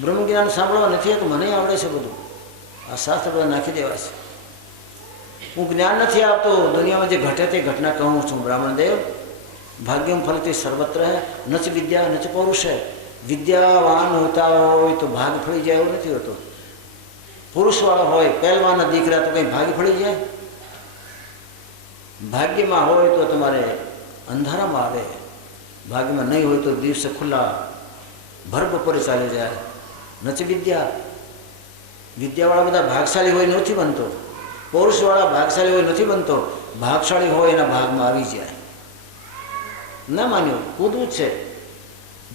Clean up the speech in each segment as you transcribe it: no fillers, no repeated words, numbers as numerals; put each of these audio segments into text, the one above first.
બ્રહ્મ જ્ઞાન સાંભળવા નથી તો મને આવડે છે બધું, આ શાસ્ત્ર બધા નાખી દેવા છે. હું જ્ઞાન નથી આવતો, દુનિયામાં જે ઘટે તે ઘટના કહું છું. બ્રાહ્મણ દેવ ભાગ્યમ ફલતી સર્વત્ર હે, નચ વિદ્યા નચ પૌરુષ હે. વિદ્યાવાન હોતા હોય તો ભાગ ફળી જાય એવું નથી હોતું. પુરુષવાળો હોય, પહેલવાના દીકરા તો કંઈ ભાગ ફળી જાય? ભાગ્યમાં હોય તો તમારે અંધારામાં આવે, ભાગ્યમાં નહીં હોય તો દિવસે ખુલ્લા ભર બપોરે ચાલી જાય. નચ વિદ્યા, વિદ્યાવાળા બધા ભાગશાળી હોય નથી બનતો, પૌરુષવાળા ભાગશાળી હોય નથી બનતો. ભાગશાળી હોય એના ભાગમાં આવી જાય. ના માન્યો, કૂદવું જ છે.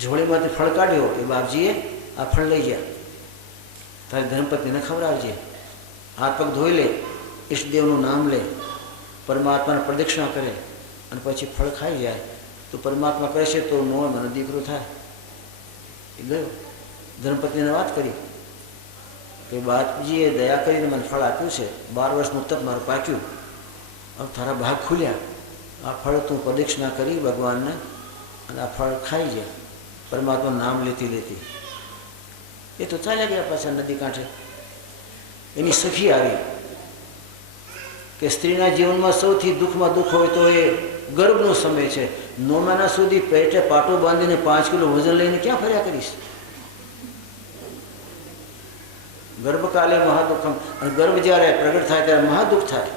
ઝોળીમાંથી ફળ કાઢ્યો, એ બાપજીએ આ ફળ લઈ ગયા, તારી ધર્મપત્નીને ખવડાવજે. હાથ પગ ધોઈ લે, ઈષ્ટદેવનું નામ લે, પરમાત્માને પ્રદક્ષિણા કરે અને પછી ફળ ખાઈ જાય તો પરમાત્મા કહે છે તો નો મને દીકરો થાય. એ ગયો, ધર્મપત્નીને વાત કરી કે બાપજીએ દયા કરીને મને ફળ આપ્યું છે, 12 વર્ષનું તપ મારું પાક્યું, હવે તારા ભાગ ખુલ્યા, આ ફળ તું પ્રદક્ષિણા કરી ભગવાનને અને આ ફળ ખાઈ જાય. પરમાત્માનું નામ લેતી લેતી એ તો ચાલ્યા ગયા પાછા નદી કાંઠે. એની સખી આવી કે સ્ત્રીના જીવનમાં સૌથી દુઃખમાં દુઃખ હોય તો એ ગર્ભનો સમય છે. 9 મહિના સુધી પેટે પાટો બાંધીને 5 કિલો વજન લઈને ક્યાં ફર્યા કરીશ? ગર્ભકાલે મહાદુઃખમ, અને ગર્ભ જ્યારે પ્રગટ થાય ત્યારે મહાદુઃખ થાય,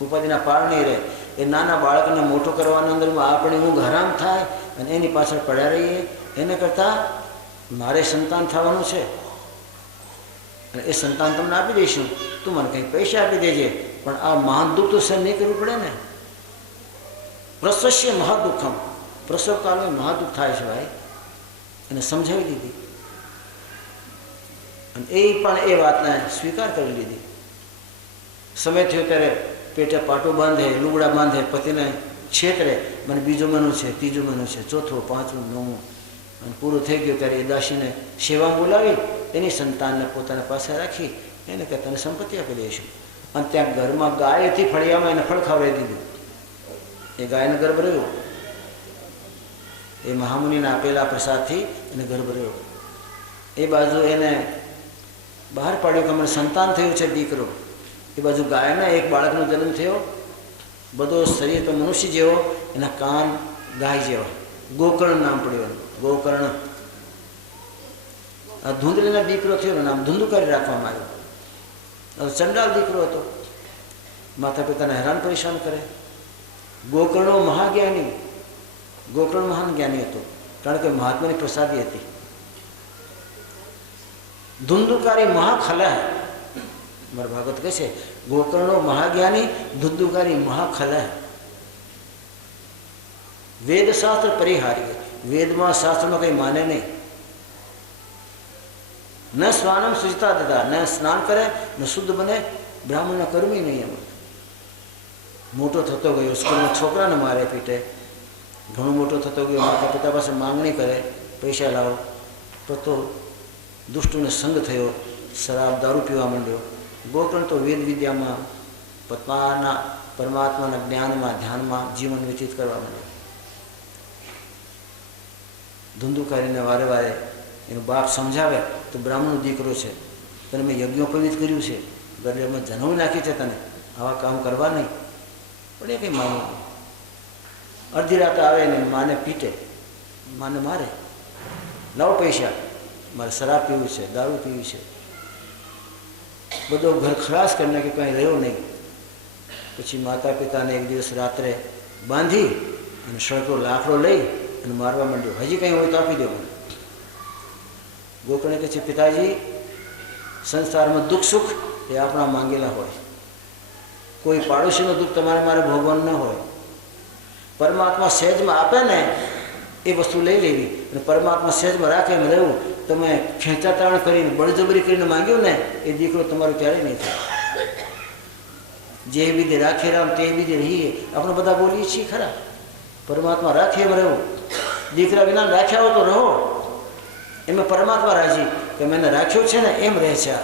ઉપાધિના પાર નહીં રહે. એ નાના બાળકને મોટો કરવાના અંદરમાં આપણી ઊંઘ હરામ થાય અને એની પાછળ પડ્યા રહીએ. એને કરતાં મારે સંતાન થવાનું છે અને એ સંતાન તમને આપી દઈશું, તું મને કંઈક પૈસા આપી દેજે, પણ આ મહાન દુઃખ તો સહન નહીં કરવું પડે ને. પ્રસસ્ય મહાદુઃખમ, પ્રસવ કાળમાં મહાદુઃખ થાય છે ભાઈ, એને સમજાવી દીધી અને એ પણ એ વાતને સ્વીકાર કરી લીધી. સમય થયો ત્યારે પેટે પાટો બાંધે, લુગડા બાંધે, પતિને છેતરે, મને બીજો મહિનો છે, ત્રીજો મહિનો છે, ચોથો, પાંચમું, નવમું, અને પૂરું થઈ ગયું ત્યારે એ દાસીને સેવા બોલાવી એની સંતાનને પોતાના પાસે રાખી એને કે તને સંપત્તિ આપી દઈશું. અને ત્યાં ઘરમાં ગાય હતી, ફળિયામાં એને ફળ ખવડાવી દીધું. એ ગાયને ગર્ભ રહ્યો, એ મહામુનિના આપેલા પ્રસાદથી એને ગર્ભ રહ્યો. એ બાજુ એને બહાર પાડ્યું કે મને સંતાન થયું છે, દીકરો. એ બાજુ ગાયના એક બાળકનો જન્મ થયો, બધો શરીર તો મનુષ્ય જેવો, એના કાન ગાય જેવા, ગોકર્ણ નામ પડ્યું. ગોકર્ણ આ ધૂંધળીના દીકરો થયો ને નામ ધુંધુકારી રાખવામાં આવ્યું. ચંડાલ દીકરો હતો, માતા પિતાને હેરાન પરેશાન કરે. ગોકર્ણો મહાજ્ઞાની, ગોકર્ણ મહાન જ્ઞાની હતો, કારણ કે મહાત્માની પ્રસાદી હતી. ધુંધુકારી મહાખલા, મારા ભાગવત કહે છે ગોકર્ણો મહાજ્ઞાની, ધુંધુકારી મહાખલા. વેદશાસ્ત્ર પરિહારી, વેદમાં શાસ્ત્રમાં કંઈ માને નહીં. ન સ્નાનમ શુચિતા દેતા, ન સ્નાન કરે ન શુદ્ધ બને, બ્રાહ્મણના કર્મી નહીં. એમાં મોટો થતો ગયો, સ્કૂલમાં છોકરાને મારે પીટે, ઘણો મોટો થતો ગયો, માતા પિતા પાસે માંગણી કરે, પૈસા લાવો, તો દુષ્ટોને સંગ થયો, શરાબ દારૂ પીવા માંડ્યો. ગોકર્ણ તો વેદ વિદ્યામાં પરમાત્માના જ્ઞાનમાં ધ્યાનમાં જીવન વ્યતીત કરવા માંડ્યો. ધુંધુકારીને વારે વારે એનો બાપ સમજાવે તો બ્રાહ્મણનો દીકરો છે, તને મેં યજ્ઞોપવિત કર્યું છે, ગરબમાં જન્મ નાખી છે, તને આવા કામ કરવા નહીં. પણ એ કંઈ માનવું નહીં. અડધી રાતે આવે ને માને પીટે, માને મારે, લાવો પૈસા, મારે શરાબ પીવું છે, દારૂ પીવી છે, બધો ઘર ખલાસ કરી નાખી, કંઈ રહ્યો નહીં. પછી માતા પિતાને એક દિવસ રાત્રે બાંધી અને સળકો લાકડો લઈ અને મારવા માંડ્યો. હજી કંઈ હોય તો આપી દો. ગોકર્ણે કહે છે પિતાજી, સંસારમાં દુઃખ સુખ એ આપણા માંગેલા હોય, કોઈ પાડોશીનું દુઃખ તમારે મારે ભોગવવાનું ન હોય. પરમાત્મા સહેજમાં આપે ને એ વસ્તુ લઈ લેવી, અને પરમાત્મા સહેજમાં રાખે એમ રહેવું. તમે ખેંચાતાણ કરીને બળજબરી કરીને માંગ્યું ને એ દીકરો તમારો ક્યારેય નહીં થાય. જે વિધે રાખે રામ તે વિધે રહીએ, આપણે બધા બોલીએ છીએ ખરા. પરમાત્મા રાખે એમ રહેવું, દીકરા વિના રાખ્યા હો તો રહો, એમાં પરમાત્મા રાજી કે મેં રાખ્યો છે ને એમ રહે છે.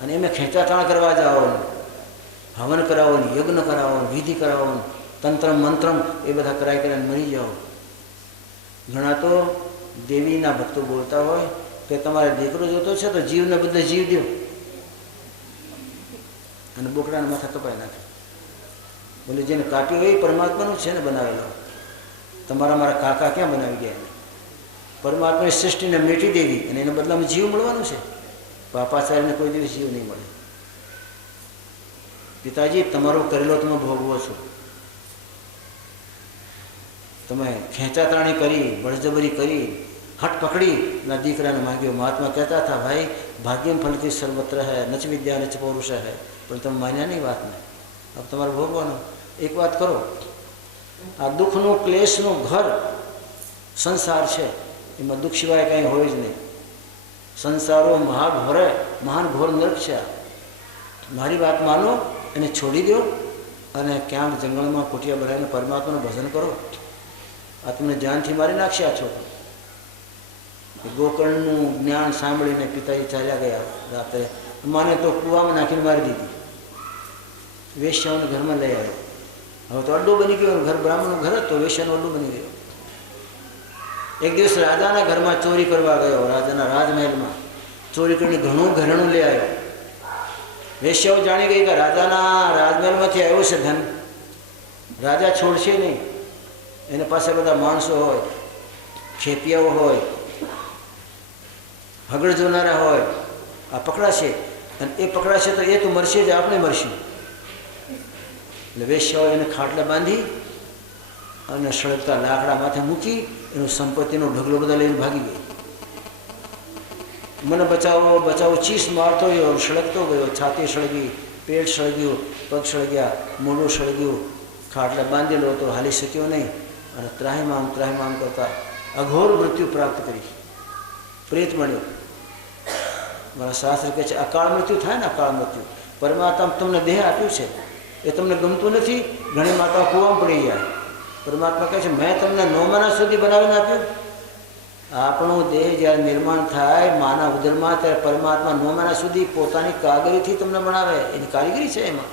અને એમે ખેંચાતાણ કરવા જાઓ, હવન કરાવો, યજ્ઞ કરાવો, વિધિ કરાવો, તંત્રમ મંત્રમ એ બધા કરાઈ કરીને મરી જાઓ. ઘણા તો દેવીના ભક્તો બોલતા હોય કે તમારે દીકરો જોતો છે તો જીવને બદલે જીવ દો, અને બોકડાના માથા કપાઈ નાખે. બોલે જેને કાપ્યો એ પરમાત્માનું છે ને બનાવેલો. તમારા મારા કાકા ક્યાં બનાવી ગયા એને? પરમાત્માની સૃષ્ટિને મેટી દેવી અને એના બદલામાં જીવ મળવાનું છે. પાપાચાર્યને કોઈ દિવસ જીવ નહીં મળે. પિતાજી તમારો કરેલો તમે ભોગવો છો. તમે ખેંચાતાણી કરી, બળજબરી કરી, હટ પકડી ના દીકરાને માગ્યો. મહાત્મા કહેતા હતા ભાઈ ભાગ્યમ ફલથી સર્વત્ર હૈ, નચ વિદ્યા નચ પૌરુષ હૈ. પણ તમે માન્યા નહીં વાતને. હવે તમારે ભોગવાનું. એક વાત કરો, આ દુઃખનું ક્લેશનું ઘર સંસાર છે, એમાં દુઃખ સિવાય કાંઈ હોય જ નહીં. સંસારો મહાન ઘોર નરક છે. મારી વાત માનો, એને છોડી દો અને ક્યાંક જંગલમાં કુટિયા બનાવીને પરમાત્માનું ભજન કરો. આ તમને જાનથી મારી નાખશે. આ છોકરો ગોકર્ણનું જ્ઞાન સાંભળીને પિતાજી ચાલ્યા ગયા. રાત્રે માને તો કૂવામાં નાખીને મારી દીધી. વેશ્યાઓને ઘરમાં લઈ આવ્યો. હવે તો અડ્ડો બની ગયો. ઘર બ્રાહ્મણનું ઘર હતો, વેશ્યાનું અડ્ડું બની ગયો. એક દિવસ રાજાના ઘરમાં ચોરી કરવા ગયો. રાજાના રાજમહેલમાં ચોરી કરીને ઘણું ઘરેણું લઈ આવ્યો. વેશ્યાઓ જાણી ગઈ કે રાજાના રાજમહેલમાંથી આવ્યું છે ધન. રાજા છોડશે નહીં. એને પાસે બધા માણસો હોય, ખેપિયાઓ હોય, હગડ જોનારા હોય. આ પકડાશે અને એ પકડાશે તો એ તો મરશે જ, આપણે મરશું. એટલે વેશ્યાઓ એને ખાટલા બાંધી અને સળગતા લાકડા માથે મૂકી એનું સંપત્તિનો ઢગલો બધા લઈને ભાગી ગઈ. મને બચાવો બચાવો ચીસ મારતો ગયો, સળગતો ગયો. છાતી સળગી, પેટ સળગ્યું, પગ સળગ્યા, મોઢું સળગ્યું. ખાટલા બાંધેલો હતો, હાલી શક્યો નહીં અને ત્રાહિમામ કરતા અઘોર મૃત્યુ પ્રાપ્ત કરી. પ્રેત મળ્યો. મારા શાસ્ત્ર કહે છે અકાળ મૃત્યુ થાય ને, અકાળ મૃત્યુ. પરમાત્મા તમને દેહ આપ્યું છે, એ તમને ગમતું નથી. ઘણી માતાઓ કૂવામાં પડી જાય. પરમાત્મા કહે છે મેં તમને 9 મહિના સુધી બનાવીને આપ્યું. આપણું દેહ જ્યારે નિર્માણ થાય માના ઉદરમાં, ત્યારે પરમાત્મા 9 મહિના સુધી પોતાની કારીગરીથી તમને બનાવે. એની કારીગરી છે એમાં.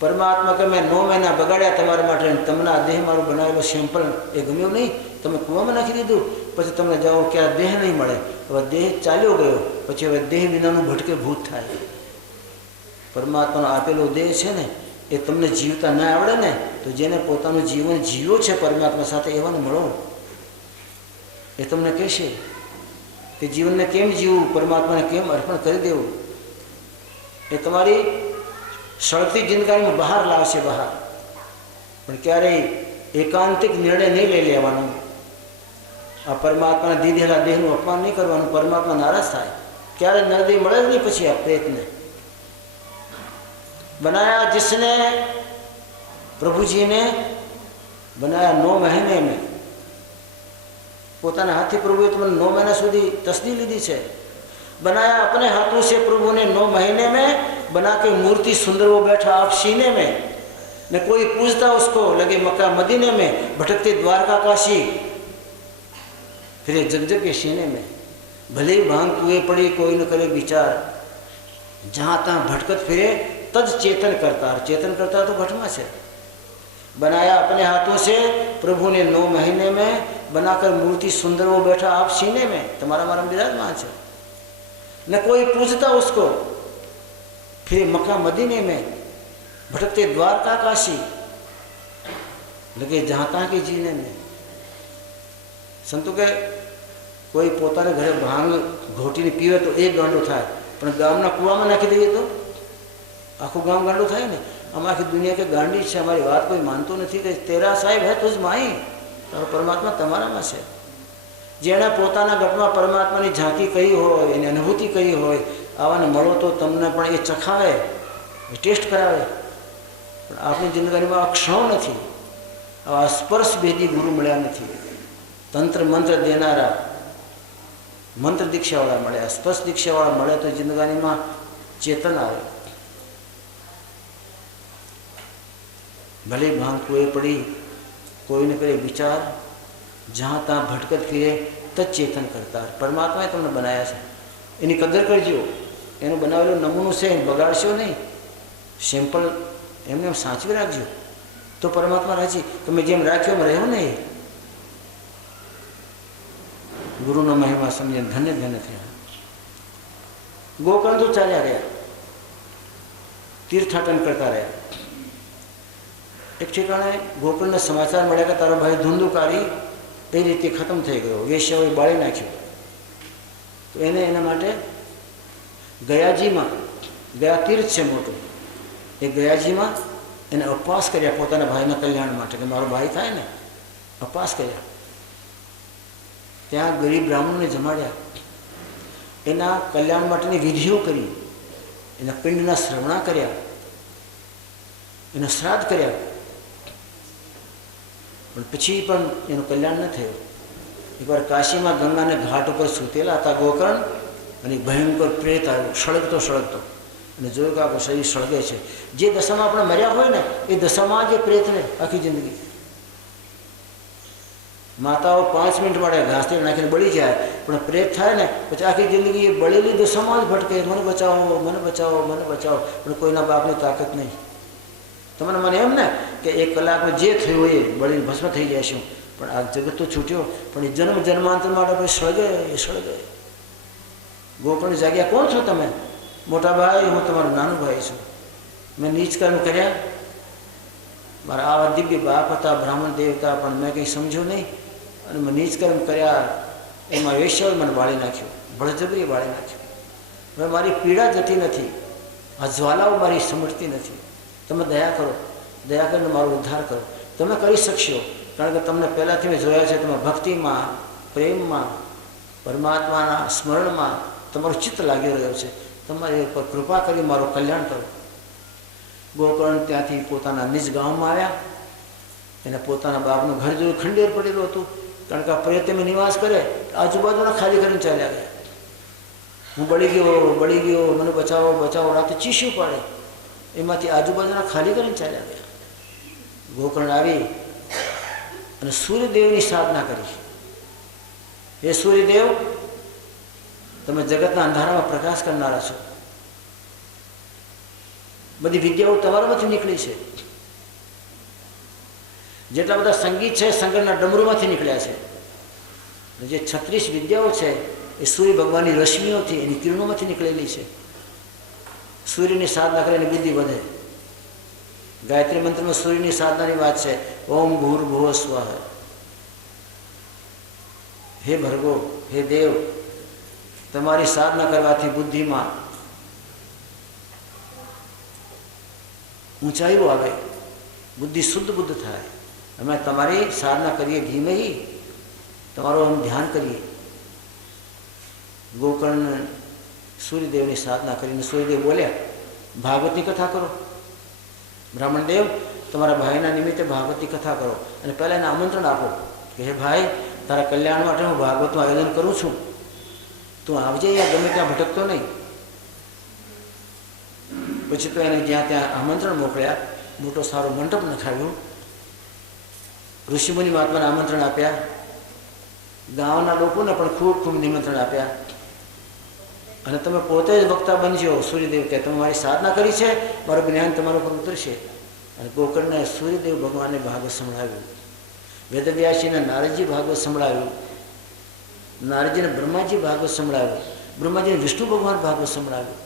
પરમાત્મા કે મેં 9 મહિના બગાડ્યા તમારા માટે, તમને આ દેહ મારું બનાવેલો સેમ્પલ એ ગમ્યું નહીં, તમે કૂવામાં નાખી દીધું. પછી તમને જાઓ કે આ દેહ નહીં મળે. હવે દેહ ચાલ્યો ગયો, પછી હવે દેહ વિનાનું ભટકે ભૂત થાય. પરમાત્માનો આપેલો દેહ છે ને, એ તમને જીવતા ના આવડે ને, તો જેને પોતાનું જીવન જીવ્યો છે પરમાત્મા સાથે એવાને મળો. એ તમને કહેશે કે જીવનને કેમ જીવવું, પરમાત્માને કેમ અર્પણ કરી દેવું. એ તમારી સળગતી જિંદગીમાં બહાર લાવશે, બહાર. પણ ક્યારેય એકાંતિક નિર્ણય નહીં લઈ લેવાનો. આ પરમાત્માને દીધેલા દેહનું અપમાન નહીં કરવાનું. પરમાત્મા નારાજ થાય. ક્યારે નરદી મળે જ નહીં. પછી આ પ્રેતને बनाया जिसने प्रभु जी ने बनाया 9 महीने में. પોતાના હાથથી પ્રભુએ તમને 9 મહિના સુધી તસ્દી લીધી છે. बनाया अपने हाथों से प्रभु ने 9 महीने में बना के मूर्ति सुंदर वो बैठा आप सीने में. न कोई पूछता उसको लगे मक्का मदीने में, भटकते द्वारका काशी, फिर जगजग के सीने में. भले भांग कुए पड़ी कोई न करे विचार, जहाँ तहाँ भटकत फिरे तद चेतन करता. चेतन करता तो घटमा से. बनाया अपने हाथों से प्रभु ने 9 महीने में बनाकर मूर्ति सुंदर वो बैठा आप सीने में. तुम्हारा मारा विराजमान है. न कोई पूछता उसको, फिर मक्का मदीने में, भटकते द्वारका काशी, लगे जहाँ तहाँ के जीने में. संतो के कोई પોતાના ઘરે ભાંગ ઘોટીને પીવે તો એક ગાંડો થાય, પણ ગામના કૂવામાં નાખી દઈએ તો આખું ગામ ગાંડું થાય ને. આમ આખી દુનિયા કે ગાંડી છે. અમારી વાત કોઈ માનતું નથી કે તેરા સાહેબ હે તુજ માઈ. તારો પરમાત્મા તમારામાં છે. જેણે પોતાના ઘટમાં પરમાત્માની ઝાંકી કરી હોય, એની અનુભૂતિ કરી હોય, આવાને મળો તો તમને પણ એ ચખાવે, ટેસ્ટ કરાવે. પણ આપણી જિંદગીમાં આ ક્ષણો નથી. આવા સ્પર્શ ભેદી ગુરુ મળ્યા નથી. તંત્ર મંત્ર દેનારા મંત્ર દીક્ષાવાળા મળ્યા, સ્પર્શ દીક્ષાવાળા મળે તો જિંદગીમાં ચેતન આવે. भले भांग कुएं पड़ी कोई न करे विचार, जहाँ तहाँ भटकत फिरे तद चेतन करता. परमात्माए તમને બનાયા છે, એની કદર કરજો. એનું બનાવેલું નમૂનું છે, બગાડશો નહીં. સેમ્પલ એમને એમ સાચવી રાખજો તો પરમાત્મા રાજી. તમે જેમ રાખ્યો એમ રહેવો ને. ગુરુનો મહિમા સમજીને ધન્ય ધન્ય થયા. ગોકર્ણ તો ચાલ્યા ગયા, તીર્થાટન કરતા રહ્યા. એક ઠેકાણે ગોકર્ણને સમાચાર મળ્યા કે તારો ભાઈ ધુંધુકારી એ રીતે ખતમ થઈ ગયો, વેશ્યાઓએ બાળી નાખ્યો. તો એને એના માટે ગયાજીમાં, ગયા તીર્થ છે મોટું, એ ગયાજીમાં એને ઉપવાસ કર્યા પોતાના ભાઈના કલ્યાણ માટે, કે મારો ભાઈ થાય ને, ઉપવાસ કર્યા. ત્યાં ગરીબ બ્રાહ્મણોને જમાડ્યા, એના કલ્યાણ માટેની વિધિઓ કરી, એના પિંડના શ્રવણા કર્યા, એના શ્રાદ્ધ કર્યા. પણ પછી પણ એનું કલ્યાણ ન થયું. એકવાર કાશીમાં ગંગાને ઘાટ ઉપર સૂતેલા હતા ગોકર્ણ, અને ભયંકર પ્રેત આવ્યો સળગતો સળગતો, અને જોયું કે આપણું શરીર સળગે છે. જે દશામાં આપણે મર્યા હોય ને એ દશામાં જ એ પ્રેત રહે આખી જિંદગી. માતાઓ 5 મિનિટ માટે ઘાસથી નાખીને બળી જાય, પણ પ્રેત થાય ને પછી આખી જિંદગી એ બળેલી દશામાં જ ભટકે, મને બચાવો મને બચાવો મને બચાવો, પણ કોઈના બાપની તાકાત નહીં. તમને મને એમ ને કે 1 કલાકમાં જે થયું એ બળીને ભસ્મ થઈ જાય છે, પણ આ જગત તો છૂટ્યો, પણ એ જન્મ જન્માંતર માટે પછી સળગે એ સળગે. ગોકર્ણ જાગ્યા, કોણ છો તમે? મોટા ભાઈ, હું તમારો નાનો ભાઈ છું. મેં નીચ કર્મ કર્યા, મારા આવા દિવ્ય બાપ હતા બ્રાહ્મણ દેવતા, પણ મેં કંઈ સમજ્યું નહીં, અને મેં નીચ કર્મ કર્યા. એમાં વેશ્યાએ મને બાળી નાખ્યો, બળજબરી બાળી નાખ્યો. હવે મારી પીડા જતી નથી, આ જ્વાલાઓ મારી સમજતી નથી. તમે દયા કરો, દયા કરીને મારો ઉદ્ધાર કરો. તમે કરી શકશો, કારણ કે તમને પહેલાંથી મેં જોયા છે, તમે ભક્તિમાં, પ્રેમમાં, પરમાત્માના સ્મરણમાં તમારું ચિત્ત લાગી રહ્યો છે. તમારી ઉપર કૃપા કરી મારું કલ્યાણ કરો. ગોકર્ણ ત્યાંથી પોતાના નિજ ગામમાં આવ્યા. એને પોતાના બાપનું ઘર જોયું, ખંડેર પડેલું હતું, કારણ કે આ પ્રેતમાં નિવાસ કરે. આજુબાજુના ખાલી કરીને ચાલ્યા ગયા. હું બળી ગયો મને બચાવો બચાવો, રાતે ચીસ્યું પાડે. એમાંથી આજુબાજુના ખાલી કરીને ચાલ્યા ગયા. ગોકર્ણ આવી અને સૂર્યદેવની સાધના કરી. હે સૂર્યદેવ, તમે જગતના અંધારામાં પ્રકાશ કરનારા છો. બધી વિદ્યાઓ તમારામાંથી નીકળી છે. જેટલા બધા સંગીત છે શંકરના ડમરૂમાંથી નીકળ્યા છે. જે 36 વિદ્યાઓ છે એ સૂર્ય ભગવાનની રશ્મિઓથી, એની કિરણોમાંથી નીકળેલી છે. સૂર્યની સાધના કરીને બુદ્ધિ વધે. ગાયત્રી મંત્રમાં સૂર્યની સાધનાની વાત છે. ઓમ ભૂર્ભુવઃ સ્વઃ. હે ભર્ગો, હે દેવ, તમારી સાધના કરવાથી બુદ્ધિમાં ઊંચાઈઓ આવે, બુદ્ધિ શુદ્ધ બુદ્ધ થાય. અમે તમારી સાધના કરીએ, ધીમેહી તમારું અમે ધ્યાન કરીએ. ગોકર્ણ સૂર્યદેવની સાધના કરીને સૂર્યદેવ બોલ્યા, ભાગવતની કથા કરો. બ્રાહ્મણ દેવ, તમારા ભાઈના નિમિત્તે ભાગવતની કથા કરો, અને પહેલાં એને આમંત્રણ આપો કે હે ભાઈ, તારા કલ્યાણ માટે હું ભાગવતનું આયોજન કરું છું, તું આવજે, યા ગમે ત્યાં ભટકતો નહીં. પછી તો એને જ્યાં ત્યાં આમંત્રણ મોકલ્યા. મોટો સારો મંડપ નખાવ્યો, ઋષિમુનિ મહાત્માને આમંત્રણ આપ્યા, ગામના લોકોને પણ ખૂબ ખૂબ નિમંત્રણ આપ્યા. અને તમે પોતે જ વક્તા બનજો. સૂર્યદેવ કે તમે મારી સાધના કરી છે, મારું જ્ઞાન તમારા પર ઉતરશે. અને ગોકર્ણને સૂર્યદેવ ભગવાનને ભાગવત સંભળાવ્યું. વેદવ્યાસીને નારદજી ભાગવત સંભળાવ્યું, નારદજીને બ્રહ્માજી ભાગવત સંભળાવ્યું, બ્રહ્માજીને વિષ્ણુ ભગવાન ભાગવત સંભળાવ્યું.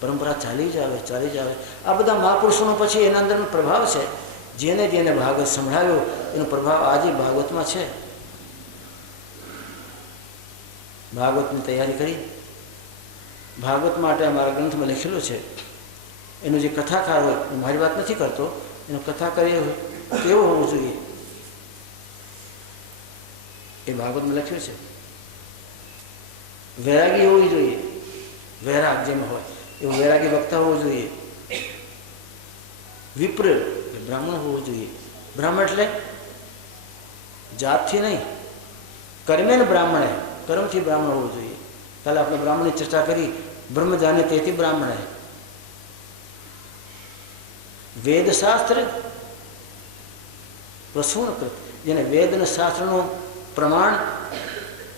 પરંપરા ચાલી જ આવે, ચાલી જ આવે. આ બધા મહાપુરુષોનો પછી એના અંદરનો પ્રભાવ છે. જેને જેને ભાગવત સંભળાવ્યો એનો પ્રભાવ આજે ભાગવતમાં છે. ભાગવતની તૈયારી કરી. ભાગવત માટે અમારા ગ્રંથમાં લખેલું છે. એનું જે કથાકાર હોય, હું મારી વાત નથી કરતો, એનો કથાકાર કેવો હોવો જોઈએ એ ભાગવતમાં લખ્યું છે. વૈરાગી હોવી જોઈએ, વૈરાગ જેમ હોય એવું વૈરાગી વક્તા હોવું જોઈએ. વિપ્ર બ્રાહ્મણ હોવું જોઈએ. બ્રાહ્મણ એટલે જાતથી નહીં, કર્મેન બ્રાહ્મણે, કર્મથી બ્રાહ્મણ હોવું જોઈએ. કાલે આપણે બ્રાહ્મણની ચર્ચા કરી, બ્રહ્મ જાને તેથી બ્રાહ્મણ. વેદશાસ્ત્ર પ્રસૂણકૃત, જેને વેદ અને શાસ્ત્રનું પ્રમાણ,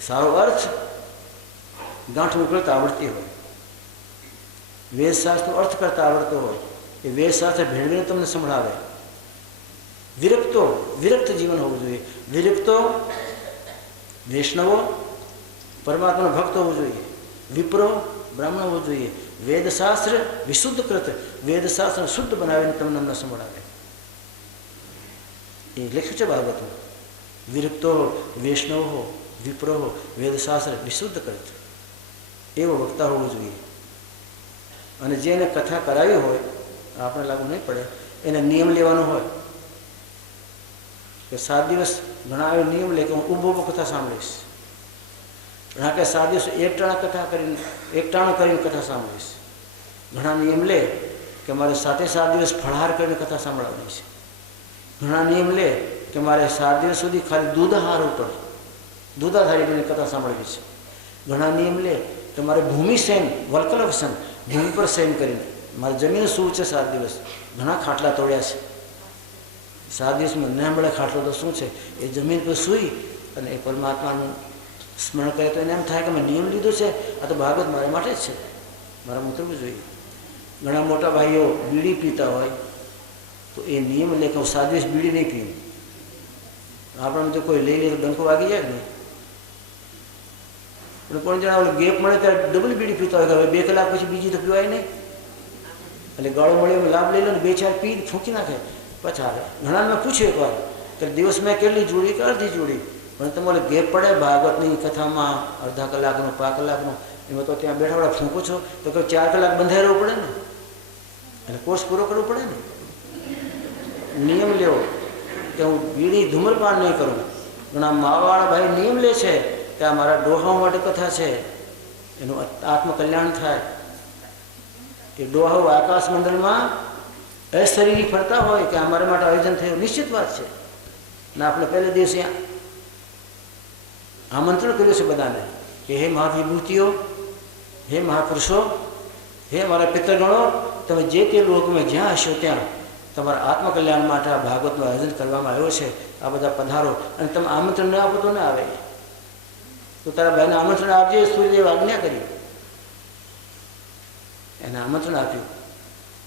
સારો અર્થ ગાંઠ ઉકળતા આવડતી હોય, વેદશાસ્ત્રનો અર્થ કરતા આવડતો હોય, એ વેદશાસ્ત્ર ભેળવીને તમને સંભળાવે. વિરક્ત જીવન હોવું જોઈએ. વિરક્તો વૈષ્ણવો પરમાત્માનો ભક્ત હોવો જોઈએ, વિપ્રો બ્રાહ્મણ હોવો જોઈએ, વેદશાસ્ત્ર વિશુદ્ધ કૃત, વેદશાસ્ત્ર શુદ્ધ બનાવીને તમને અમને સંભળાવે. એ લખ્યું છે ભાગવતમાં. વિરક્તો વૈષ્ણવ હો, વિપ્રો હો, વેદશાસ્ત્ર વિશુદ્ધ કૃત, એવો વક્તા હોવો જોઈએ. અને જેને કથા કરાવી હોય, આપણે લાગુ નહીં પડે, એને નિયમ લેવાનો હોય કે 7 દિવસ ઘણા એવો નિયમ લે કે હું ઊભો ઊભો કથા સાંભળીશ. ઘણા કે 7 દિવસ એકટાણું કરીને કથા સાંભળીશ. ઘણા નિયમ લે કે મારે 7 દિવસ ફળાહાર કરીને કથા સાંભળવાની છે. ઘણા નિયમ લે કે મારે 7 દિવસ સુધી ખાલી દૂધાહાર ઉપર દૂધાધારી કરીને કથા સાંભળવી છે. ઘણા નિયમ લે કે મારે ભૂમિ શયન વલ્કલવસન, ભૂમિ પર શયન કરીને મારે જમીન સૂવું છે 7 દિવસ. ઘણા ખાટલા તોડ્યા છે. 7 દિવસમાં ન મળે ખાટલો તો શું છે, એ જમીન પર સૂઈ અને એ પરમાત્માનું સ્મરણ કરે તો એને એમ થાય કે મેં નિયમ લીધો છે, આ તો ભાગવત મારા માટે જ છે, મારા ઉતરવું જોઈએ. ઘણા મોટા ભાઈઓ બીડી પીતા હોય તો એ નિયમ લે કે હું 7 દિવસ બીડી નહીં પીવું. આપણને તો કોઈ લઈ લે તો ડંકો વાગી જાય ને. પણ કોણ જણા ઓલો ગેપ મળે ત્યારે ડબલ બીડી પીતા હોય કે હવે 2 કલાક પછી બીજી તો પીવાય નહીં, એટલે ગાળો મળે લાભ લઈ લો ને 2-4 પી ફૂંકી નાખે પછી આવે. ઘણા મેં પૂછ્યું એકવાર કે દિવસ મેં કેટલી જોડી કે અડધી જોડી, પણ તમારે ગેપ પડે ભાગવતની કથામાં અડધા કલાકનો 5 કલાકનો, એમાં તો ત્યાં બેઠા બેઠા ફૂંકો છો તો કે 4 કલાક બંધાઈ રહેવું પડે ને, એટલે કોર્સ પૂરો કરવો પડે ને. નિયમ લેવો કે હું બીડી ધૂમ્રપાન નહીં કરું. ઘણા માવાવાળા ભાઈ નિયમ લે છે કે આ મારા ડોહાઓ માટે કથા છે, એનું આત્મકલ્યાણ થાય. એ ડોહાઓ આકાશ મંડળમાં અશરીરી ફરતા હોય કે અમારા માટે આયોજન થયું, નિશ્ચિત વાત છે ને. આપણે પહેલે દિવસે આમંત્રણ કર્યું છે બધાને કે હે મહાવિભૂતિઓ, હે મહાપુરુષો, હે મારા પિતૃગણો, તમે જે તે લોકમાં જ્યાં હશો ત્યાં તમારા આત્મકલ્યાણ માટે આ ભાગવતનું આયોજન કરવામાં આવ્યો છે, આ બધા પધારો. અને તમે આમંત્રણ ન આપો તો ન આવે, તો તારા ભાઈને આમંત્રણ આપજે. સૂર્યદેવ આજ્ઞા કરી, એને આમંત્રણ આપ્યું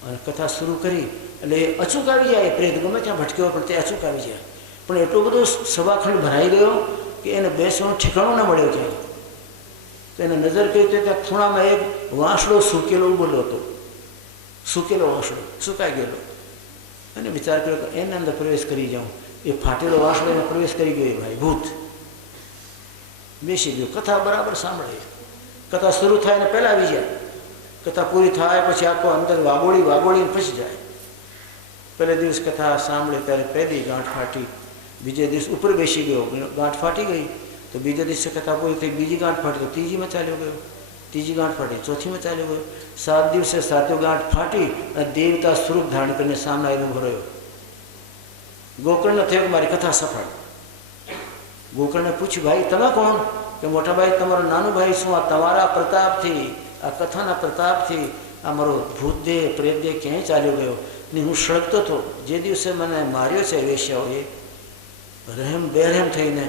અને કથા શરૂ કરી. એટલે એ અચૂક આવી જાય, પ્રેત ગમે ત્યાં ભટક્યો પણ તે અચૂક આવી જાય. પણ એટલો બધો સભાખંડ ભરાઈ ગયો કે એને બેસવાનું ઠેકાણું ન મળ્યો ક્યાંય. તો એને નજર કરી તો ત્યાં ખૂણામાં એક વાંસડો સૂકેલો ઉભેલો હતો, સૂકેલો વાંસડો સુકાઈ ગયેલો. અને વિચાર કર્યો કે એના અંદર પ્રવેશ કરી જાઉં. એ ફાટેલો વાંસડો એમાં પ્રવેશ કરી ગયો. એ ભાઈ ભૂત બેસી ગયો, કથા બરાબર સાંભળે. કથા શરૂ થાય ને પહેલાં આવી જાય, કથા પૂરી થાય પછી આખો અંદર વાગોળીને પછી જાય. પહેલે દિવસ કથા સાંભળે ત્યારે પહેલી ગાંઠ ફાટી, બીજે દિવસ ઉપર બેસી ગયો, ગાંઠ ફાટી ગઈ. તો બીજા દિવસે કથા પૂરી થઈ, બીજી ગાંઠ ફાટી તો ત્રીજીમાં ચાલ્યો ગયો, ત્રીજી ગાંઠ ફાટી ચોથીમાં ચાલ્યો ગયો. 7 દિવસે 7મી ગાંઠ ફાટી અને દેવતા સ્વરૂપ ધારણ કરીને સામે આવીને ઉભો રહ્યો. ગોકર્ણને થયો કે મારી કથા સફળ. ગોકર્ણને પૂછ્યું, ભાઈ તમે કોણ? કે મોટા ભાઈ તમારો નાનો ભાઈ શું, આ તમારા પ્રતાપથી, આ કથાના પ્રતાપથી આ મારો ભૂતદેહ પ્રેતદેહ ક્યાંય ચાલ્યો ગયો ને હું સળગતો હતો. જે દિવસે મને માર્યો છે વેશ્યાઓએ રહેમ બેરહેમ થઈને,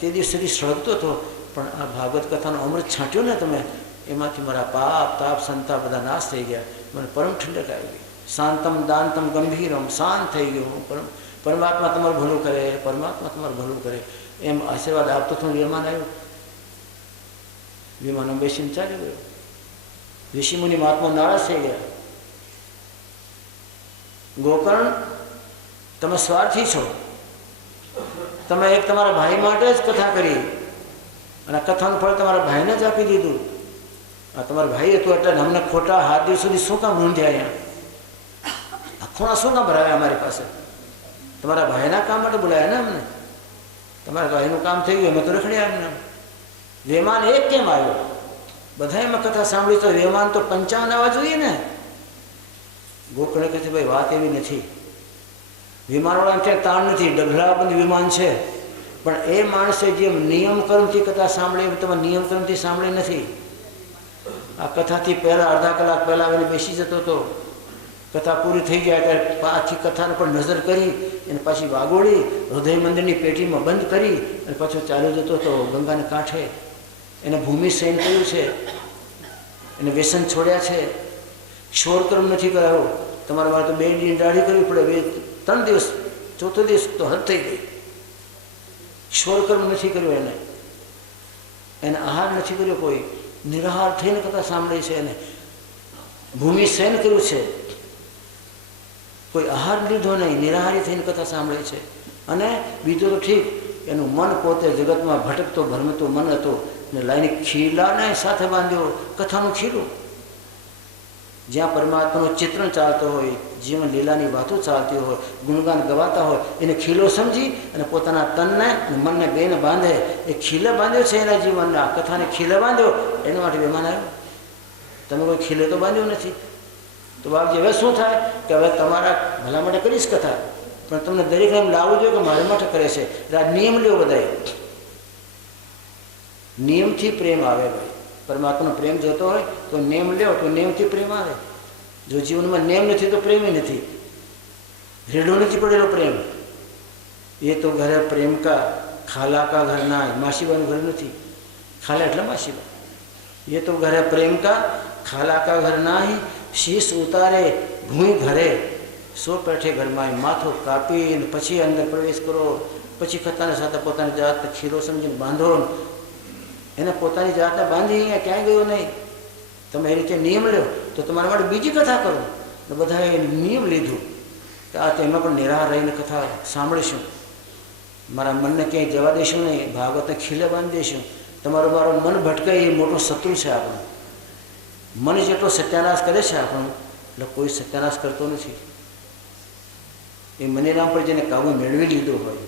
તે દિવસ સુધી સળગતો હતો. પણ આ ભાગવત કથાનો અમૃત છાંટ્યો ને તમે, એમાંથી મારા પાપ તાપ સંતાપ બધા નાશ થઈ ગયા. મને પરમ ઠંડક આવી ગઈ. શાંતમ દાંતમ ગંભીરમ, શાંત થઈ ગયું. પરમાત્મા તમારું ભલું કરે, પરમાત્મા તમારું ભલું કરે એમ આશીર્વાદ આપતો થોડું વિમાન આવ્યું. વિમાનમાં બેસીને ચાલી ગયો. ઋષિમુનિ મહાત્મા નારાજ થઈ ગયા. ગોકર્ણ તમે સ્વાર્થી છો, તમે એક તમારા ભાઈ માટે જ કથા કરી અને કથાનું ફળ તમારા ભાઈને જ આપી દીધું. આ તમારા ભાઈ હતું એટલે અમને ખોટા 7 દિવસ સુધી શું કામ ઊંધ્યા? અહીંયા ખૂણા શું કામ ભરાવ્યા અમારી પાસે? તમારા ભાઈના કામ માટે બોલાયા ને અમને. તમારા ભાઈનું કામ થઈ ગયું, અમે તો રખડ્યા એમને. વેમાન એક કેમ આવ્યો? બધા એમાં કથા સાંભળી તો વેમાન તો 55 આવવા જોઈએ ને. ગોકર્ણે કહે છે ભાઈ વાત એવી નથી. વિમાનવાળા ત્યાં તાણ નથી, ડગલાબંધ વિમાન છે. પણ એ માણસે જે નિયમ કર્મથી કથા સાંભળી એમ તમે નિયમ કર્મથી સાંભળી નથી. આ કથાથી પહેલાં અડધા કલાક પહેલાં આવીને બેસી જતો હતો. કથા પૂરી થઈ જાય ત્યારે પાછી કથાને પર નજર કરી અને પાછી વાગોળી હૃદય મંદિરની પેટીમાં બંધ કરી અને પાછો ચાલ્યો જતો હતો ગંગાને કાંઠે. એને ભૂમિ સૈન કર્યું છે, એને વ્યસન છોડ્યા છે, ક્ષોરકર્મ નથી કરાયો. તમારે મારે તો 2 દિન દાઢી કરવી પડે, 3 દિવસ, ચોથો દિવસ તો હદ થઈ ગઈ. ક્ષોરકર્મ નથી કર્યું એને. એને આહાર નથી કર્યો, કોઈ નિરાહાર થઈને કથા સાંભળી છે, એને ભૂમિ શયન કર્યું છે, કોઈ આહાર લીધો નહીં, નિરાહારી થઈને કથા સાંભળે છે. અને બીજું તો ઠીક, એનું મન પોતે જગતમાં ભટકતો ભરમતો મન હતો ને લાઈને ખીલાને સાથે બાંધ્યો, કથાનું ખીલું જ્યાં પરમાત્માનું ચિત્રણ ચાલતો હોય, જીવન લીલાની વાતો ચાલતી હોય, ગુણગાન ગવાતા હોય, એને ખીલો સમજી અને પોતાના તનને અને મનને બેને બાંધે. એ ખીલે બાંધ્યો છે એના જીવનને, આ કથાને ખીલે બાંધ્યો, એના માટે બેમાન આવ્યો. તમે કોઈ ખીલે તો બાંધ્યો નથી. તો બાપજી હવે શું થાય કે હવે તમારા ભલા માટે કરીશ કથા, પણ તમને દરેકને એમ લાવવું જોઈએ કે મારા માટે કરે છે. આ નિયમ લ્યો બધાએ, નિયમથી પ્રેમ આવે ભાઈ. પરમાત્માનો પ્રેમ જોતો હોય તો નિયમ લ્યો તો નિયમથી પ્રેમ આવે. જો જીવનમાં નિયમ નથી તો પ્રેમ નથી, રેડો નથી પડેલો પ્રેમ. એ તો ઘરે પ્રેમ કા ખાલા કા ઘર ના, માસીબાનું ઘર નથી. ખાલા એટલે માસીબા. એ તો ઘરે પ્રેમ કા ખાલા કા ઘર ના, શીશ ઉતારે ભૂઈ ઘરે, સો પેઠે ઘરમાં માથું કાપીને પછી અંદર પ્રવેશ કરો. પછી કથાને સાથે પોતાની જાત ખીરો સમજીને બાંધો. એને પોતાની જાતને બાંધી અહીંયા ક્યાંય ગયો નહીં. તમે એ રીતે નિયમ લો તો તમારા માટે બીજી કથા કરો. તો બધાએ નિયમ લીધું કે આ તેમાં પણ નિરાહાર રહીને કથા સાંભળીશું, મારા મનને ક્યાંય જવા દઈશું નહીં, ભાગવતને ખીલે બાંધી દઈશું. તમારું મારું મન ભટકે એ મોટો શત્રુ છે આપણો. મન જેટલો સત્યાનાશ કરે છે આપણું, એટલે કોઈ સત્યાનાશ કરતો નથી. એ મનીરામ પર જેને કાબુ મેળવી લીધો હોય,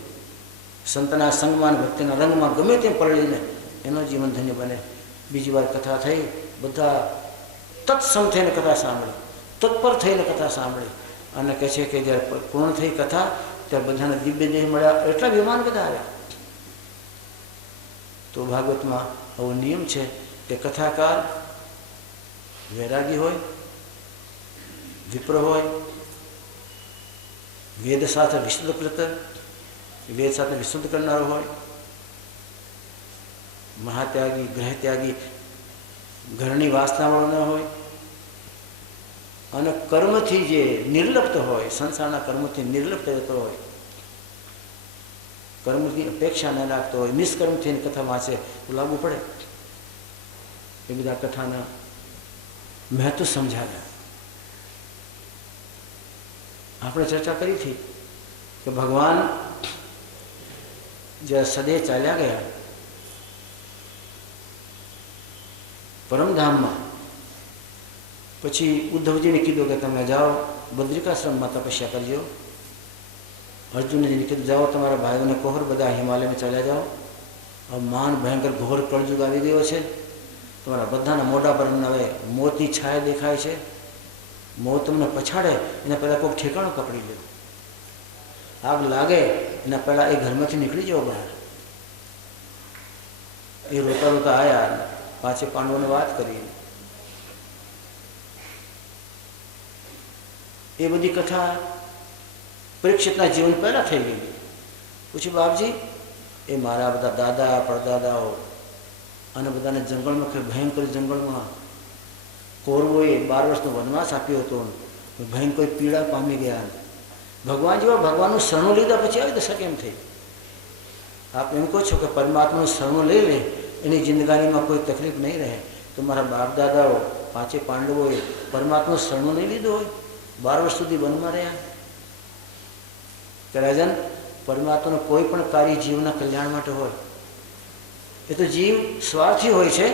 સંતના સંગમાં ભક્તિના રંગમાં ગમે તે પલળીને એનો જીવન ધન્ય બને. બીજી વાર કથા થઈ, બધા તત્સમ થઈને કથા સાંભળી, તત્પર થઈને કથા સાંભળી. અને કહે છે કે જ્યારે પૂર્ણ થઈ કથા ત્યારે બધાને દિવ્ય દેહ મળ્યા, એટલા વિમાન બધા આવ્યા. તો ભાગવતમાં આવો નિયમ છે કે કથાકાર વૈરાગી હોય, વિપ્ર હોય, વેદ સાથે વિશુદ્ધ કરતા, વેદ સાથે વિશુદ્ધ કરનારો હોય, મહાત્યાગી ગ્રહત્યાગી ઘરની વાસનાવાળો ન હોય, અને કર્મથી જે નિર્લિપ્ત હોય, સંસારના કર્મથી નિર્લિપ્ત રહેતો હોય, કર્મની અપેક્ષા ન રાખતો હોય, નિષ્કર્મથી કથા વાંચે તો લાગુ પડે. એ બધા કથાના મહત્વ સમજાવ્યા. આપણે ચર્ચા કરી હતી કે ભગવાન જ્યારે સદે ચાલ્યા ગયા પરમધામમાં, પછી ઉદ્ધવજીને કીધું કે તમે જાઓ બદ્રિકાશ્રમમાં તપસ્યા કરજો. અર્જુનજીને કીધું જાઓ તમારા ભાઈઓને કોહર બધા હિમાલયમાં ચાલ્યા જાઓ, હવે મહાન ભયંકર ઘોર કળજુગ આવી ગયો છે, તમારા બધાના મોઢા પર હવે મોતની છાયા દેખાય છે, મોત તમને પછાડે એના પહેલાં કોઈક ઠેકાણું પકડી લે, આગ લાગે એના પહેલાં એ ઘરમાંથી નીકળી જાઓ બહાર. એ રોતા રોતા આવ્યા, પાંચે પાંડવોને વાત કરી. એ બધી કથા પરીક્ષિતના જીવન પહેલાં થઈ ગઈ. પૂછ્યું બાપજી એ મારા બધા દાદા પરદાદાઓ અને બધાને જંગલમાં કે ભયંકર જંગલમાં કૌરવોએ 12 વર્ષનો વનવાસ આપ્યો હતો, ભયંકર પીડા પામી ગયા. ભગવાન જેવા ભગવાનનું શરણું લીધા પછી આવી દશા કેમ થઈ? આપ એમ કહો છો કે પરમાત્માનું શરણું લઈ લે એની જિંદગાનીમાં કોઈ તકલીફ નહીં રહે. તો મારા બાપ દાદાઓ પાંચે પાંડવોએ પરમાત્માનું શરણું નહીં લીધું હોય, 12 વર્ષ સુધી વનમાં રહ્યા. કે રાજન, પરમાત્માનું કોઈ પણ કાર્ય જીવના કલ્યાણ માટે હોય. એ તો જીવ સ્વાર્થી હોય છે,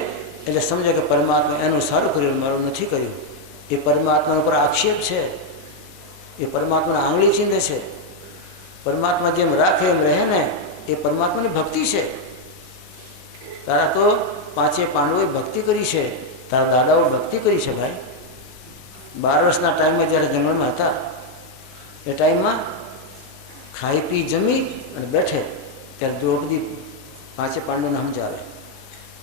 એટલે સમજો કે પરમાત્મા એનું સારું કર્યું, મારું નથી કર્યું. એ પરમાત્મા ઉપર આક્ષેપ છે, એ પરમાત્માને આંગળી ચીંધે છે. પરમાત્મા જેમ રાખે એમ રહે ને, એ પરમાત્માની ભક્તિ છે. તારા તો પાંચે પાંડવોએ ભક્તિ કરી છે, તારા દાદાઓ ભક્તિ કરી છે ભાઈ. 12 વર્ષના ટાઈમમાં જ્યારે જંગલમાં હતા એ ટાઈમમાં ખાઈ પી જમી અને બેઠે ત્યારે દ્રૌપદી પાંચે પાંડવોને સમજાવે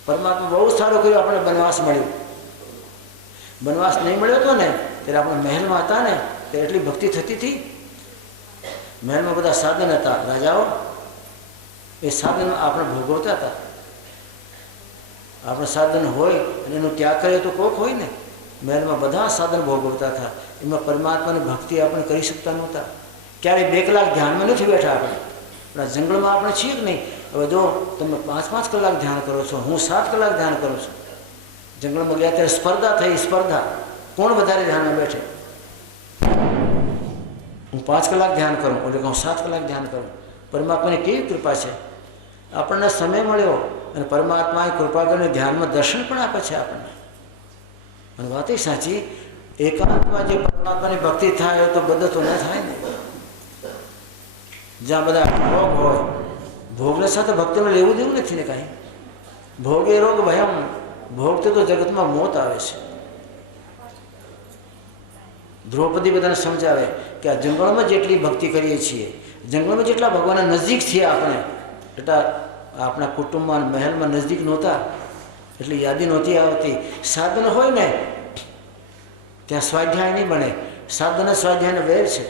પરમાત્મા બહુ સારું કર્યું, આપણે વનવાસ મળ્યું. વનવાસ નહીં મળ્યો હતો ને ત્યારે આપણે મહેલમાં હતા ને ત્યારે એટલી ભક્તિ થતી હતી. મહેલમાં બધા સાધન હતા, રાજાઓ એ સાધન આપણે ભોગવતા હતા. આપણે સાધન હોય અને એનો ત્યાગ કરીએ તો કોક હોય ને. મહેલમાં બધા સાધન ભોગવતા હતા, એમાં પરમાત્માની ભક્તિ આપણે કરી શકતા નહોતા. ક્યારેય 2 કલાક ધ્યાનમાં નથી બેઠા આપણે. આપણા જંગલમાં આપણે છીએ કે નહીં, હવે જો તમે 5-5 કલાક ધ્યાન કરો છો, હું 7 કલાક ધ્યાન કરું છું. જંગલમાં ગયા ત્યારે સ્પર્ધા થઈ, સ્પર્ધા કોણ વધારે ધ્યાનમાં બેઠે. હું 5 કલાક ધ્યાન કરું, એટલે હું 7 કલાક ધ્યાન કરું. પરમાત્માની કેવી કૃપા છે, આપણને સમય મળ્યો અને પરમાત્માએ કૃપા કરીને ધ્યાનમાં દર્શન પણ આપે છે આપણને. અને વાત એ સાચી, એકાંતમાં જે પરમાત્માની ભક્તિ થાય તો બધું તો ન થાય ને. જ્યાં બધા ભોગ હોય, ભોગને સાથે ભક્તિને લેવું દેવું નથી ને કાંઈ. ભોગે રોગ ભયમ, ભોગથી તો જગતમાં મોત આવે છે. દ્રૌપદી બધાને સમજાવે કે આ જંગલમાં જેટલી ભક્તિ કરીએ છીએ, જંગલમાં જેટલા ભગવાનના નજીક છીએ આપણે, એટલા આપણા કુટુંબમાં મહેલમાં નજીક નહોતા, એટલે યાદી નહોતી આવતી. સાધન હોય ને ત્યાં સ્વાધ્યાય નહીં બને. સાધન સ્વાધ્યાયને વેર છે.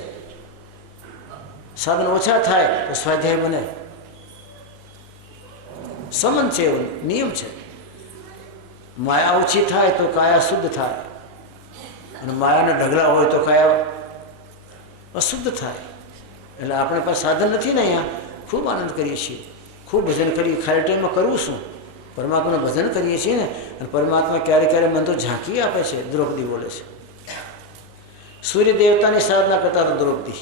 સાધન ઓછા થાય તો સ્વાધ્યાય બને. સંબંધ છે, એવો નિયમ છે. માયા ઓછી થાય તો કાયા શુદ્ધ થાય, અને માયાના ઢગલા હોય તો કાયા અશુદ્ધ થાય. એટલે આપણે પાસે સાધન નથી ને, અહીંયા ખૂબ આનંદ કરીએ છીએ, ખૂબ ભજન કરીએ. ખાલી ટાઈમમાં કરવું શું, પરમાત્માનું ભજન કરીએ છીએ ને. અને પરમાત્મા ક્યારેક ક્યારેક મન તો ઝાંકી આપે છે. દ્રૌપદી બોલે છે, સૂર્ય દેવતાની સાધના કરતા હતા દ્રૌપદી.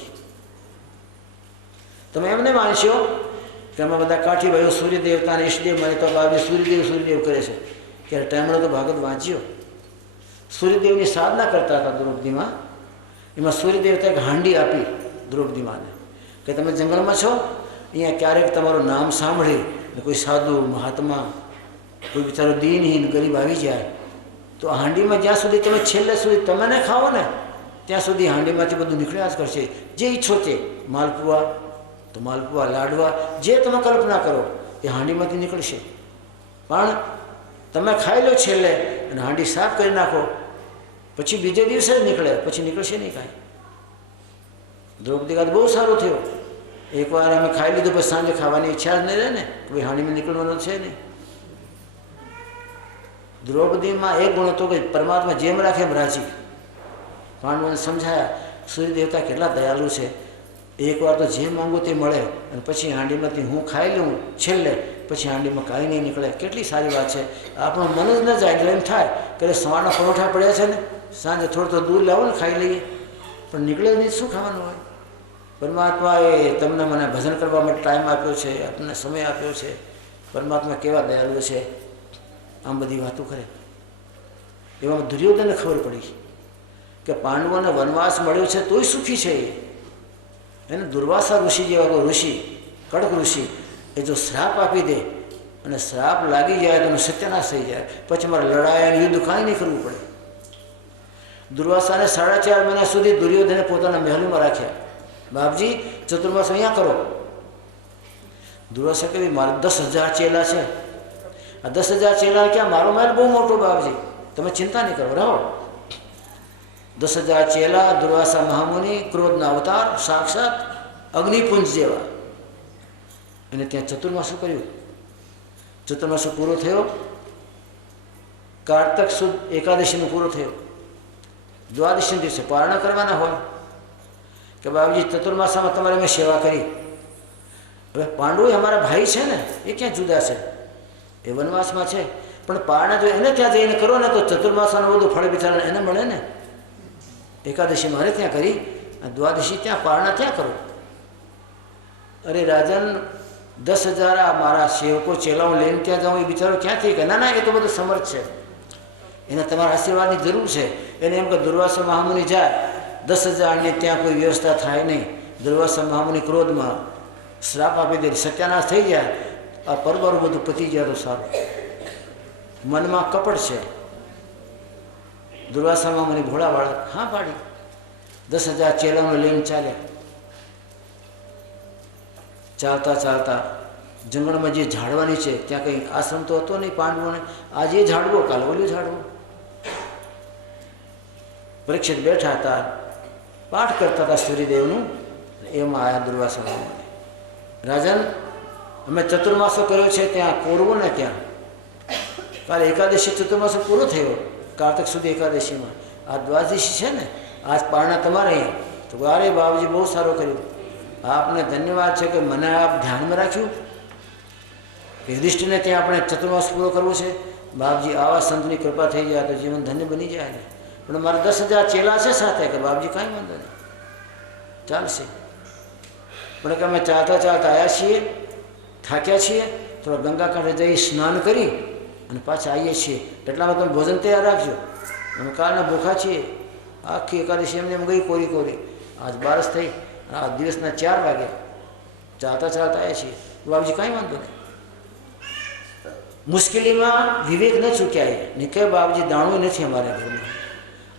તમે એમને માનશો કે અમે બધા કાઠી ભાઈઓ સૂર્ય દેવતાને ઈષ્ટદેવ માની તો બાબી સૂર્યદેવ કરે છે. ત્યારે ટાઈમનો તો ભાગવત વાંચ્યો. સૂર્યદેવની સાધના કરતા હતા દ્રૌપદીમાં. એમાં સૂર્ય દેવતા એક હાંડી આપી દ્રૌપદીમાને કે તમે જંગલમાં છો, અહીંયા ક્યારેક તમારું નામ સાંભળી ને કોઈ સાધુ મહાત્મા, કોઈ બિચારો દીનહીન ગરીબ આવી જાય તો આ હાંડીમાં જ્યાં સુધી તમે છેલ્લે સુધી તમે ને ખાઓ ને ત્યાં સુધી હાંડીમાંથી બધું નીકળ્યા જ કરશે. જે ઈચ્છો તે, માલપુઆ તો માલપુઆ, લાડવા, જે તમે કલ્પના કરો એ હાંડીમાંથી નીકળશે. પણ તમે ખાઈ લો છેલ્લે અને હાંડી સાફ કરી નાખો, પછી બીજે દિવસે જ નીકળે, પછી નીકળશે નહીં કાંઈ. દ્રૌપદી વાત બહુ સારું થયો. એકવાર અમે ખાઈ લીધું પછી સાંજે ખાવાની ઈચ્છા જ નહીં રહે ને, કોઈ હાંડીમાં નીકળવાનું છે નહીં. દ્રૌપદીમાં એક ગુણ હતો કે પરમાત્મા જેમ રાખે એમ રાજી. પાંડવોને સમજાયા સૂર્ય દેવતા કેટલા દયાલુ છે. એકવાર તો જે માંગુ તે મળે, અને પછી હાંડીમાંથી હું ખાઈ લઉં છેલ્લે, પછી હાંડીમાં કાંઈ નહીં નીકળે. કેટલી સારી વાત છે. આપણું મન જ ન જાય એટલે એમ થાય કે સવારના પરોઠા પડ્યા છે ને, સાંજે થોડું તો દૂધ લાવો ને ખાઈ લઈએ, પણ નીકળે જ નહીં, શું ખાવાનું હોય. પરમાત્માએ તમને મને ભજન કરવા માટે ટાઈમ આપ્યો છે, આપણને સમય આપ્યો છે. પરમાત્મા કેવા દયાળુ છે. આમ બધી વાતો કરે. એવામાં દુર્યોધનને ખબર પડી કે પાંડવોને વનવાસ મળ્યો છે તોય સુખી છે. એને દુર્વાસા ઋષિ જેવા કોઈ ઋષિ, કડક ઋષિ, એ જો શ્રાપ આપી દે અને શ્રાપ લાગી જાય તો એનો સત્યનાશ થઈ જાય, પછી મારે લડાઈ અને યુદ્ધ કાંઈ નહીં કરવું પડે. દુર્વાસાને 4.5 મહિના સુધી દુર્યોધને પોતાના મહેલમાં રાખ્યા. બાપજી ચતુર્માસ અહીંયા કરો. દુર્વાસા કહે મારે 10,000 ચેલા છે, આ 10,000 ચેલા ક્યાં, મારો મહેલ બહુ મોટો બાપજી, તમે ચિંતા નહીં કરો, રહો. 10,000 ચેલા, દુર્વાસા મહામુનિ, ક્રોધના અવતાર, સાક્ષાત અગ્નિપુંજ જેવા. અને ત્યાં ચતુર્માસો કર્યું. ચતુર્માસો પૂરો થયો, કારતક સુદ એકાદશીનો પૂરો થયો. દ્વાદશી દિવસે પારણા કરવાના હોય કે બાબજી ચતુર્માસામાં તમારે મેં સેવા કરી. હવે પાંડુ અમારા ભાઈ છે ને, એ ક્યાં જુદા છે, એ વનવાસમાં છે, પણ પારણા જો એને ત્યાં જઈને કરો ને તો ચતુર્માસાનું બધું ફળ બિચારાને એને મળે ને. એકાદશી મારે ત્યાં કરી, દ્વાદશી ત્યાં, પારણા ત્યાં કરો. અરે રાજન 10,000 આ મારા સેવકો ચેલાઓ લઈને ત્યાં જાઉં, એ બિચારો ક્યાંથી કે ના ના એ તો બધું સમર્થ છે, એને તમારા આશીર્વાદની જરૂર છે. એને એમ કે દુર્વાસા મહામુનિ જાય, 10,000ની ત્યાં કોઈ વ્યવસ્થા થાય નહીં. દુર્વાસા મહામુનિ ક્રોધમાં શ્રાપ આપી દે, સત્યાનાશ થઈ જાય, આ પરબરું બધું પતી જાય તો સારું. મનમાં કપટ છે. દુર્વાસા મહામુનિ ભોળાવાળા હા પાડી, 10,000 ચેલાઓને લઈને ચાલ્યા. ચાલતા ચાલતા જંગલમાં જે ઝાડવાની છે ત્યાં કંઈ આશ્રમ તો હતો નહીં પાંડવોને. આજે ઝાડવો, કાલે ઓલું ઝાડવું. પરીક્ષિત બેઠા હતા, પાઠ કરતા હતા સૂર્યદેવનું. એમાં આયા દુર્વાસા મહામુનિ. રાજન અમે ચતુર્માસો કર્યો છે ત્યાં કોરવો ને, ત્યાં કાલે એકાદશી ચતુર્માસો પૂરો થયો, કાર્તક સુધી એકાદશીમાં. આ દ્વાદશી છે ને, આજ પારણા તમારે અહીંયા. તો અરે બાબજી બહુ સારું કર્યું, આપને ધન્યવાદ છે કે મને આપ ધ્યાનમાં રાખ્યું. કે યુધિષ્ઠિરને ત્યાં આપણે ચતુર્માસ પૂરો કરવો છે, બાપજી આવા સંતની કૃપા થઈ જાય તો જીવન ધન્ય બની જાય ને. પણ મારા 10,000 ચેલા છે સાથે, કે બાપજી કાંઈ વાંધો નહીં, ચાલશે. પણ કે અમે ચાલતા ચાલતા આવ્યા છીએ, થાક્યા છીએ, થોડા ગંગા કાંઠે જઈ સ્નાન કરી અને પાછા આવીએ છીએ, એટલામાં તમે ભોજન તૈયાર રાખજો, અમે કાલના ભૂખા છીએ. આખી એકાદશી એમને એમ ગઈ કોરી કોરી. આજ 12 થઈ, આ દિવસના 4 વાગે ચાલતા ચાલતા આવ્યા છીએ. બાપજી કાંઈ વાંધો નહીં. મુશ્કેલીમાં વિવેક ન ચૂક્યા ને કે બાપજી દાણું નથી અમારા ઘરમાં,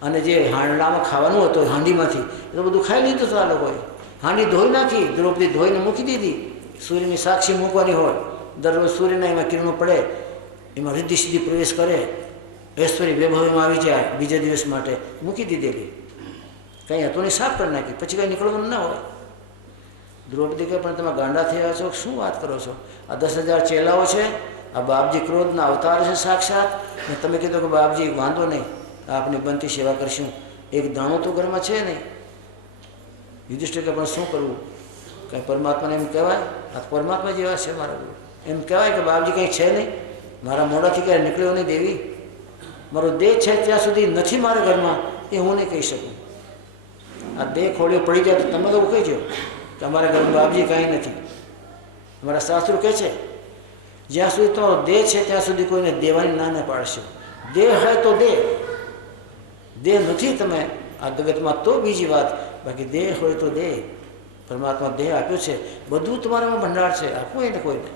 અને જે હાંડલામાં ખાવાનું હતું હાંડીમાંથી એ તો બધું ખાઈ લીધું હતું આ લોકોએ. હાંડી ધોઈ નાખી, દ્રૌપદી ધોઈને મૂકી દીધી. સૂર્યની સાક્ષી મૂકવાની હોય, દરરોજ સૂર્યના એમાં કિરણો પડે, એમાં રિદ્ધિ સિદ્ધિ પ્રવેશ કરે, ઐશ્વર્ય વૈભવમાં આવી જાય, બીજા દિવસ માટે મૂકી દીધેલી. કંઈ હતું નહીં, સાફ કરી નાખી, પછી કંઈ નીકળવાનું ના હોય. દ્રૌપદી કહે પણ તમે ગાંડા થયા છો, શું વાત કરો છો? આ 10,000 ચેલાઓ છે, આ બાપજી ક્રોધના અવતાર છે સાક્ષાત, ને તમે કીધું કે બાપજી વાંધો નહીં, આપની બનતી સેવા કરશું, એક દાણો તો ઘરમાં છે નહીં. યુધિષ્ઠિર કે પણ શું કરવું? કંઈ પરમાત્માને એમ કહેવાય? આ પરમાત્મા જેવા છે મારા ગુરુ, એમ કહેવાય કે બાપજી કંઈ છે નહીં, મારા મોઢાથી ક્યારે નીકળ્યો નહીં દેવી, મારો દેહ છે ત્યાં સુધી નથી મારા ઘરમાં, એ હું નહીં કહી શકું. આ દેહ ખોળીઓ પડી જાય તો તમે લોકો કહીજો કે અમારા ઘરમાં બાપજી કાંઈ નથી. અમારા શાસ્ત્રો કહે છે જ્યાં સુધી તમારો દેહ છે ત્યાં સુધી કોઈને દેવાની ના પાડશો. દેહ હોય તો દેહ નથી તમે આ જગતમાં તો બીજી વાત, બાકી દેહ હોય તો દેહ. પરમાત્મા દેહ આપ્યો છે, બધું તમારામાં ભંડાર છે, આપવું એને કોઈને.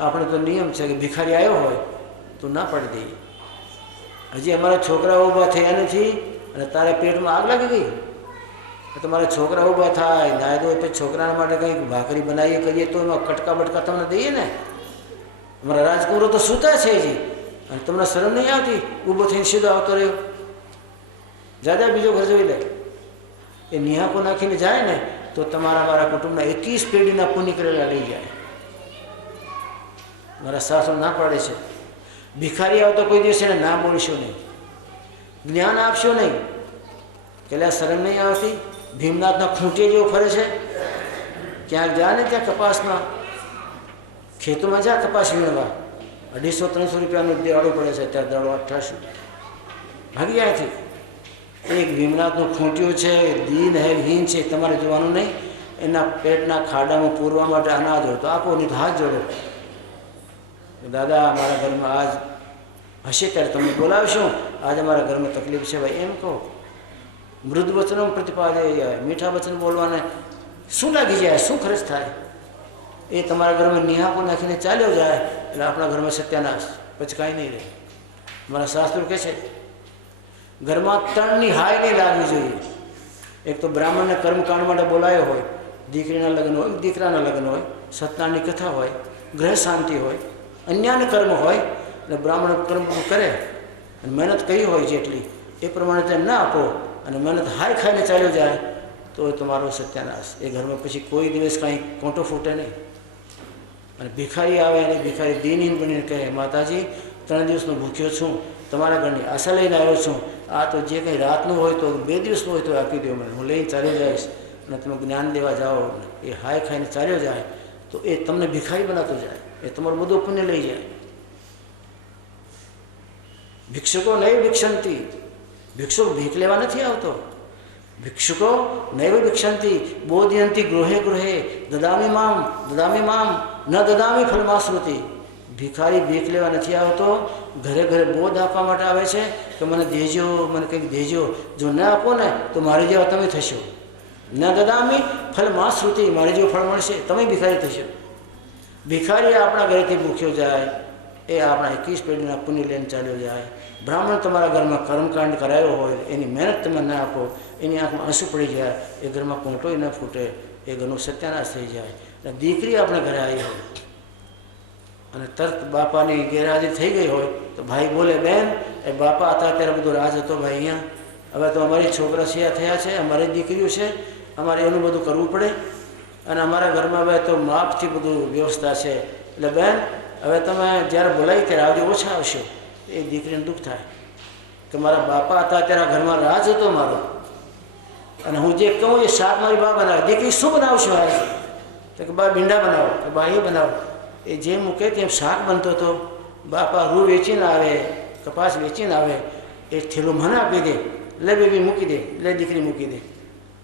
આપણે તો નિયમ છે કે ભિખારી આવ્યો હોય તો ના પાડી દઈએ. હજી અમારા છોકરા ઊભા થયા નથી અને તારે પેટમાં આગ લાગી ગઈ, તમારા છોકરા ઊભા થાય, નાય દો પછી છોકરાના માટે કંઈક ભાખરી બનાવીએ કરીએ તો એમાં કટકા બટકા તમને દઈએ ને. અમારા રાજકુમારો તો સૂતા છે હજી, અને તમને શરમ નહીં આવતી? ઊભો થઈને સીધો આવતો રહ્યો, જાદા બીજો ઘર જોઈ લે. એ નિહાકો નાખીને જાય ને તો તમારા મારા કુટુંબના 21 પેઢીના પુણ્ય કરેલા લઈ જાય. મારા સાસુ ના પાડે છે, ભિખારી આવતો કોઈ દિવસ એને ના બોલશો નહીં, જ્ઞાન આપશો નહીં. એટલે શરમ નહીં આવતી? ભીમનાથના ખૂંટીએ જેવો ફરે છે, ક્યાંક જા ને ત્યાં કપાસમાં ખેતોમાં જા કપાસ વીણવા, 250-300 રૂપિયાનું દેવાળો પડે છે, ત્યાં દાડો 88 ભાગી ત્યાંથી. એક ભીમનાથનો ખૂંટીઓ છે, દીન હે હીન છે, તમારે જોવાનું નહીં. એના પેટના ખાડામાં પૂરવા માટે અનાજ હોય તો આપો, નહીં તો હાથ જોડો. દાદા અમારા ઘરમાં આજ હશે ત્યારે તમે બોલાવશો, આજ અમારા ઘરમાં તકલીફ છે ભાઈ, એમ કહો. મૃદ વચનો પ્રતિપાદે, મીઠા વચન બોલવાને શું લાગી જાય, શું ખર્ચ થાય? એ તમારા ઘરમાં નિહાકો નાખીને ચાલ્યો જાય એટલે આપણા ઘરમાં સત્યાનાશ, પછી કાંઈ નહીં રહે. મારા શાસ્ત્રો કહે છે ઘરમાં 3ની હાય નહીં લાગવી જોઈએ. એક તો બ્રાહ્મણને કર્મકાંડ માટે બોલાયો હોય, દીકરીના લગ્ન હોય, દીકરાના લગ્ન હોય, સત્યનારાયણની કથા હોય, ગ્રહ શાંતિ હોય, અન્યને કર્મ હોય, અને બ્રાહ્મણ કર્મ કરે અને મહેનત કરી હોય જેટલી એ પ્રમાણે તેમ ના આપો અને મહેનત હાય ખાઈને ચાલ્યો જાય તો તમારો સત્યાનાશ. એ ઘરમાં પછી કોઈ દિવસ કાંઈ કોંટો ફૂટે નહીં. અને ભિખારી આવે અને ભિખારી દીનહીન બનીને કહે માતાજી 3 દિવસનો ભૂખ્યો છું, તમારા ઘરની આશા લઈને આવ્યો છું, આ તો જે કંઈ રાતનું હોય તો 2 દિવસનું હોય તો આપી દો મને, હું લઈને ચાલ્યો જઈશ. અને તમે જ્ઞાન દેવા જાઓ, એ હાય ખાઈને ચાલ્યો જાય તો એ તમને ભિખારી બનાવતો જાય, એ તમારું બધું પુણ્ય લઈ જાય. ભિક્ષુકો નહીં ભિક્ષંતી, ભિક્ષુક ભીખ લેવા નથી આવતો. ભિક્ષુકો નૈવ ભિક્ષંતી બોધયંતી ગૃહે ગૃહે દદામી મામ ન દદામી ફલમાશ્રુતિ. ભિખારી ભીખ લેવા નથી આવતો, ઘરે ઘરે બોધ આપવા માટે આવે છે કે મને દેજો, મને કંઈક દેજો. જો ન આપો ને તો મારી જેવા તમે થશો. ન દદામી ફલમાશ્રુતિ, મારી જેવું ફળ મળશે, તમે ભિખારી થશો. ભિખારી આપણા ઘરેથી ભૂખ્યો જાય, એ આપણા 21 પેઢીના પુણ્ય લઈને ચાલ્યો જાય. બ્રાહ્મણ તમારા ઘરમાં કર્મકાંડ કરાયો હોય, એની મહેનત તમે ના આપો, એની આંખમાં આંસુ પડી જાય, એ ઘરમાં કોંટોય ન ફૂટે, એ ઘરનો સત્યાનાશ થઈ જાય. અને દીકરી આપણે ઘરે આવી હોય અને તરત બાપાની ગેરહાજરી થઈ ગઈ હોય તો ભાઈ બોલે બેન એ બાપા હતા ત્યારે બધો રાજ હતો ભાઈ, અહીંયા હવે તો અમારી છોકરા સિયા થયા છે, અમારી દીકરીઓ છે, અમારે એનું બધું કરવું પડે અને અમારા ઘરમાં હવે તો માપથી બધું વ્યવસ્થા છે. એટલે બેન હવે તમે જ્યારે બોલાવી ત્યારે આવજો, ઓછા આવશો. એ દીકરીને દુઃખ થાય કે મારા બાપા હતા ત્યારે ઘરમાં રાજ હતો મારો, અને હું જે કહું એ શાક મારી બા બનાવે. દીકરી શું બનાવશો? આવે તો કે બા ભીંડા બનાવો, કે બા એ બનાવો. એ જે મૂકે તેમ શાક બનતો હતો. બાપા રૂ વેચીને આવે, કપાસ વેચીને આવે, એ થેલો મને આપી દે, લે બેબી મૂકી દે, લે દીકરી મૂકી દે.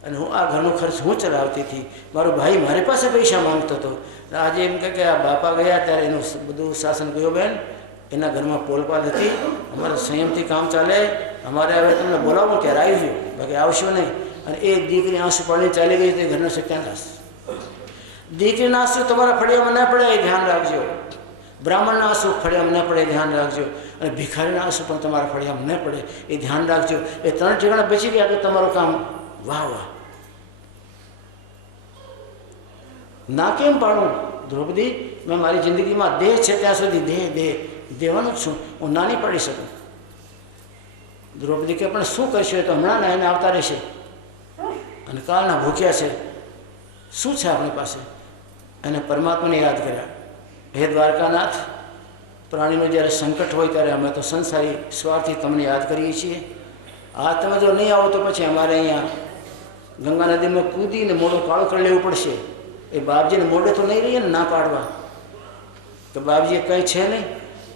અને હું આ ઘરનો ખર્ચ હું ચલાવતી હતી. મારો ભાઈ મારી પાસે પૈસા માંગતો હતો. આજે એમ કે આ બાપા ગયા ત્યારે એનું બધું શાસન ગયો. બેન એના ઘરમાં પોલપાલ હતી. અમારે સંયમથી કામ ચાલે. અમારે હવે તમને બોલાવો ત્યારે આવજો, બાકી આવશો નહીં. અને એ દીકરી આંસુ પાડીને ચાલી ગઈ તો એ ઘરનો સત્યાનાશ. દીકરીના આંસુ તમારા ફળિયામાં ન પડે એ ધ્યાન રાખજો. બ્રાહ્મણના આંસુ ફળિયામાં ન પડે એ ધ્યાન રાખજો. અને ભિખારીના આંસુ પણ તમારા ફળિયામાં ન પડે એ ધ્યાન રાખજો. એ 3 ઠેકાણા બચી ગયા તો તમારું કામ વાહ વાહ. ના કેમ પાડું દ્રૌપદી? મેં મારી જિંદગીમાં દેહ છે ત્યાં સુધી દેવાનું જ છું. હું ના નહીં પાડી શકું. દ્રૌપદી કે પણ શું કરશો? એ તો હમણાં એને આવતા રહેશે અને કાલના ભૂખ્યા છે. શું છે આપણી પાસે? એને પરમાત્માને યાદ કર્યા. હે દ્વારકાનાથ, પ્રાણીનું જ્યારે સંકટ હોય ત્યારે અમે તો સંસારી સ્વાર્થી તમને યાદ કરીએ છીએ. આ તમે જો નહીં આવો તો પછી અમારે અહીંયા ગંગા નદીમાં કૂદીને મોઢું કાળું કરી લેવું પડશે. એ બાપજીને મોઢે તો નહીં રહીએ ને ના પાડવા કે બાપજી કંઈ છે નહીં.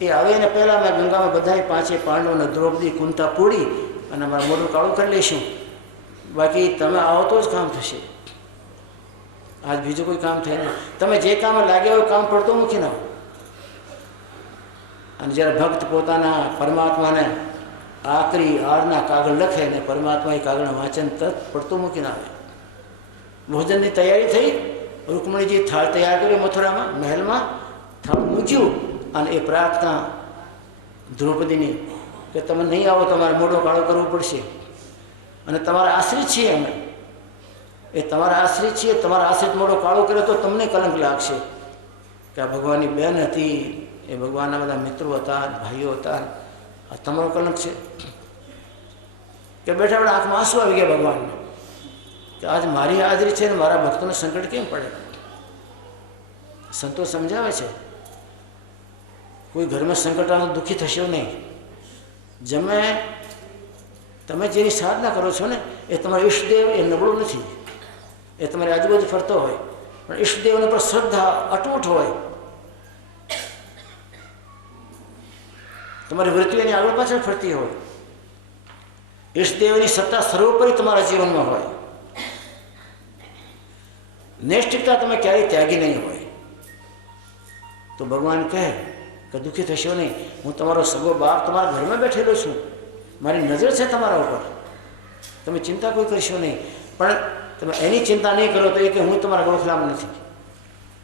એ આવે એને પહેલાં અમે ગંગામાં બધાએ 5 પાંડવોને દ્રૌપદી કુંતા પૂરી અને અમારું મોઢું કાળું કરી લઈશું. બાકી તમે આવો તો જ કામ થશે. આજ બીજું કોઈ કામ થાય નહીં. તમે જે કામ લાગ્યા હોય કામ પડતો મૂકી નાખો. અને જ્યારે ભક્ત પોતાના પરમાત્માને આકરી આરના કાગળ લખે ને પરમાત્મા એ કાગળના વાંચન તરત પડતું મૂકીને આવે. ભોજનની તૈયારી થઈ. રૂકમણીજી થાળ તૈયાર કર્યો મથુરામાં મહેલમાં. થાળ મૂક્યું અને એ પ્રાર્થના દ્રૌપદીની કે તમે નહીં આવો તમારે મોઢો કાળો કરવો પડશે. અને તમારા આશ્રિત છીએ અમે. એ તમારા આશ્રિત છીએ. તમારા આશ્રિત મોઢો કાળો કર્યો તો તમને કલંક લાગશે કે આ ભગવાનની બેન હતી, એ ભગવાનના બધા મિત્રો હતા, ભાઈઓ હતા. આ તમારો કલંક છે કે બેઠા બેઠા આંખમાં આંસુ આવી ગયા ભગવાનને કે આજ મારી હાજરી છે ને મારા ભક્તોને સંકટ કેમ પડે. સંતો સમજાવે છે કોઈ ઘરમાં સંકટ આવે દુઃખી થશો નહીં. તમે જેની સાધના કરો છો ને એ તમારો ઈષ્ટદેવ એ નબળો નથી. એ તમારી આજુબાજુ ફરતો હોય પણ ઈષ્ટદેવને પર શ્રદ્ધા અટૂટ હોય. તમારી વૃત્તિ એની આગળ પાછળ ફરતી હોય. ઈષ્ટદેવની સત્તા સર્વોપરી તમારા જીવનમાં હોય. નૈષ્ઠિકતા તમે ક્યારેય ત્યાગી નહીં હોય. તો ભગવાન કહે કે દુઃખી થશો નહીં. હું તમારો સગો બાપ તમારા ઘરમાં બેઠેલો છું. મારી નજર છે તમારા ઉપર. તમે ચિંતા કોઈ કરશો નહીં. પણ તમે એની ચિંતા નહીં કરો તો એ કે હું તમારા ગોખલામાં નથી.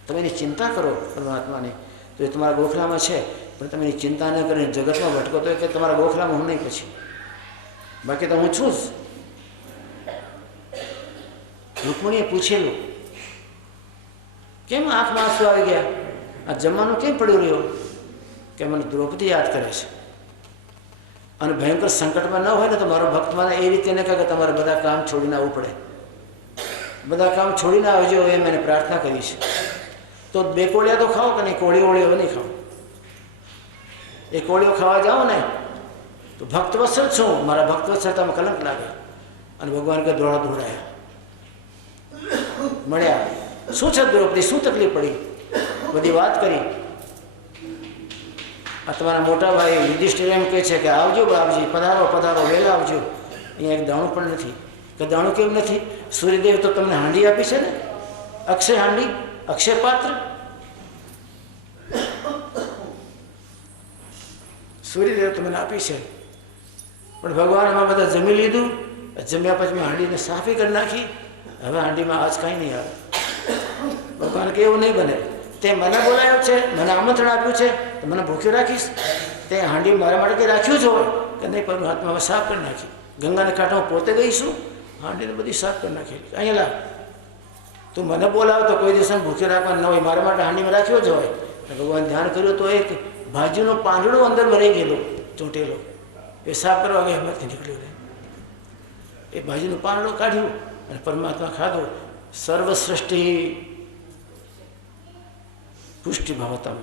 તમે એની ચિંતા કરો પરમાત્માની તો એ તમારા ગોખલામાં છે. પણ તમે એની ચિંતા ન કરીને જગતમાં ભટકો તો કે તમારા ગોખલામાં હું નહીં પછી. બાકી તો હું છું જ. રૂકમણીએ પૂછેલું કેમ આંખમાં આંસુ આવી ગયા? આ જમવાનું કેમ પડ્યું રહ્યો? કે મને દ્રૌપદી યાદ કરે છે. અને ભયંકર સંકટમાં ન હોય ને તો મારો ભક્ત મને એ રીતે ન કહે કે તમારે બધા કામ છોડીને આવવું પડે. બધા કામ છોડીને આવજો એમ એને પ્રાર્થના કરી છે. તો 2 કોળિયા તો ખાઓ કે નહીં? કોળી ઓળીઓ નહીં ખાઓ. એ કોળીઓ ખાવા જાઓ ને તો ભક્તવત્સલ છું. મારા ભક્તવત્સલતામાં કલંક લાગે. અને ભગવાન કે દોડાયા મળ્યા. શું છે દ્રૌપદી? શું તકલીફ પડી? બધી વાત કરી. આ તમારા મોટા ભાઈ યુધિષ્ઠિર એમ કહે છે કે આવજો બાપજી, પધારો પધારો, વહેલા આવજો. અહીંયા એક દાણું પણ નથી. કે દાણું કેમ નથી? સૂર્યદેવ તો તમને હાંડી આપી છે ને, અક્ષય હાંડી, અક્ષય પાત્ર. સૂર્યદેવ તમને આપી છે. પણ ભગવાન એમાં બધા જમી લીધું. જમ્યા પછી મેં હાંડીને સાફી કરી નાખી. હવે હાંડીમાં આજ કાંઈ નહીં આવે. ભગવાન કે એવું નહીં બને. તે મને બોલાયો છે, મને આમંત્રણ આપ્યું છે, તો મને ભૂખ્યો રાખીશ? તે હાંડી મારા માટે કંઈ રાખ્યું જ હોય કે નહીં? પરમાત્મા સાફ કરી નાખી. ગંગાને કાંઠે હું પોતે ગઈશું, હાંડીને બધી સાફ કરી નાખી. અહીંયા લાવ, તું મને બોલાવ તો કોઈ દિવસ ભૂખ્યો રાખવાનું ન હોય. મારા માટે હાંડીમાં રાખ્યો જ હોય. ભગવાન ધ્યાન કર્યું તો એક ભાજીનો પાંદડો અંદર ભરાઈ ગયેલો ચોંટેલો. એ સાફ કરવા ગયા એમાંથી નીકળ્યો. એ ભાજીનો પાંદડો કાઢ્યું અને પરમાત્મા ખાધો. સર્વસૃષ્ટિ પુષ્ટિ ભવતમ,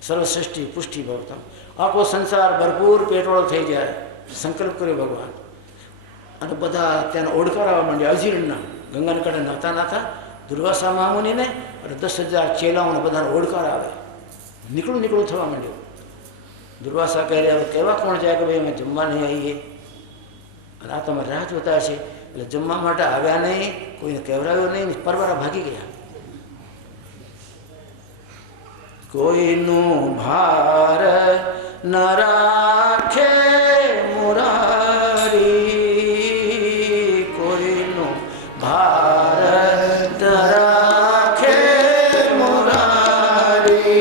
સર્વસૃષ્ટિ પુષ્ટિ ભવતમ. આખો સંસાર ભરપૂર પેટવાળો થઈ જાય. સંકલ્પ કર્યો ભગવાન. અને બધા ત્યાં ઓડકાર આવવા માંડ્યા. અજીર્ણના ગંગાને કાંઠે નાતા નાતા દુર્વાસા મહામુનિને અને 10,000 ચેલાઓને બધાને ઓડકાર આવે. નીકળું થવા માંડ્યું. દુર્વાસા કહે હવે કહેવા કોણ જાય કે ભાઈ અમે જમવા નહીં આવીએ, અને આ તમે રાહ જોતા હશે. એટલે જમવા માટે આવ્યા નહીં, કોઈને કહેવરાવ્યો નહીં, પરવારા ભાગી ગયા. કોઈનું ભાર ન રાખે મુરારી, કોઈનું ભાર ન રાખે મુરારી,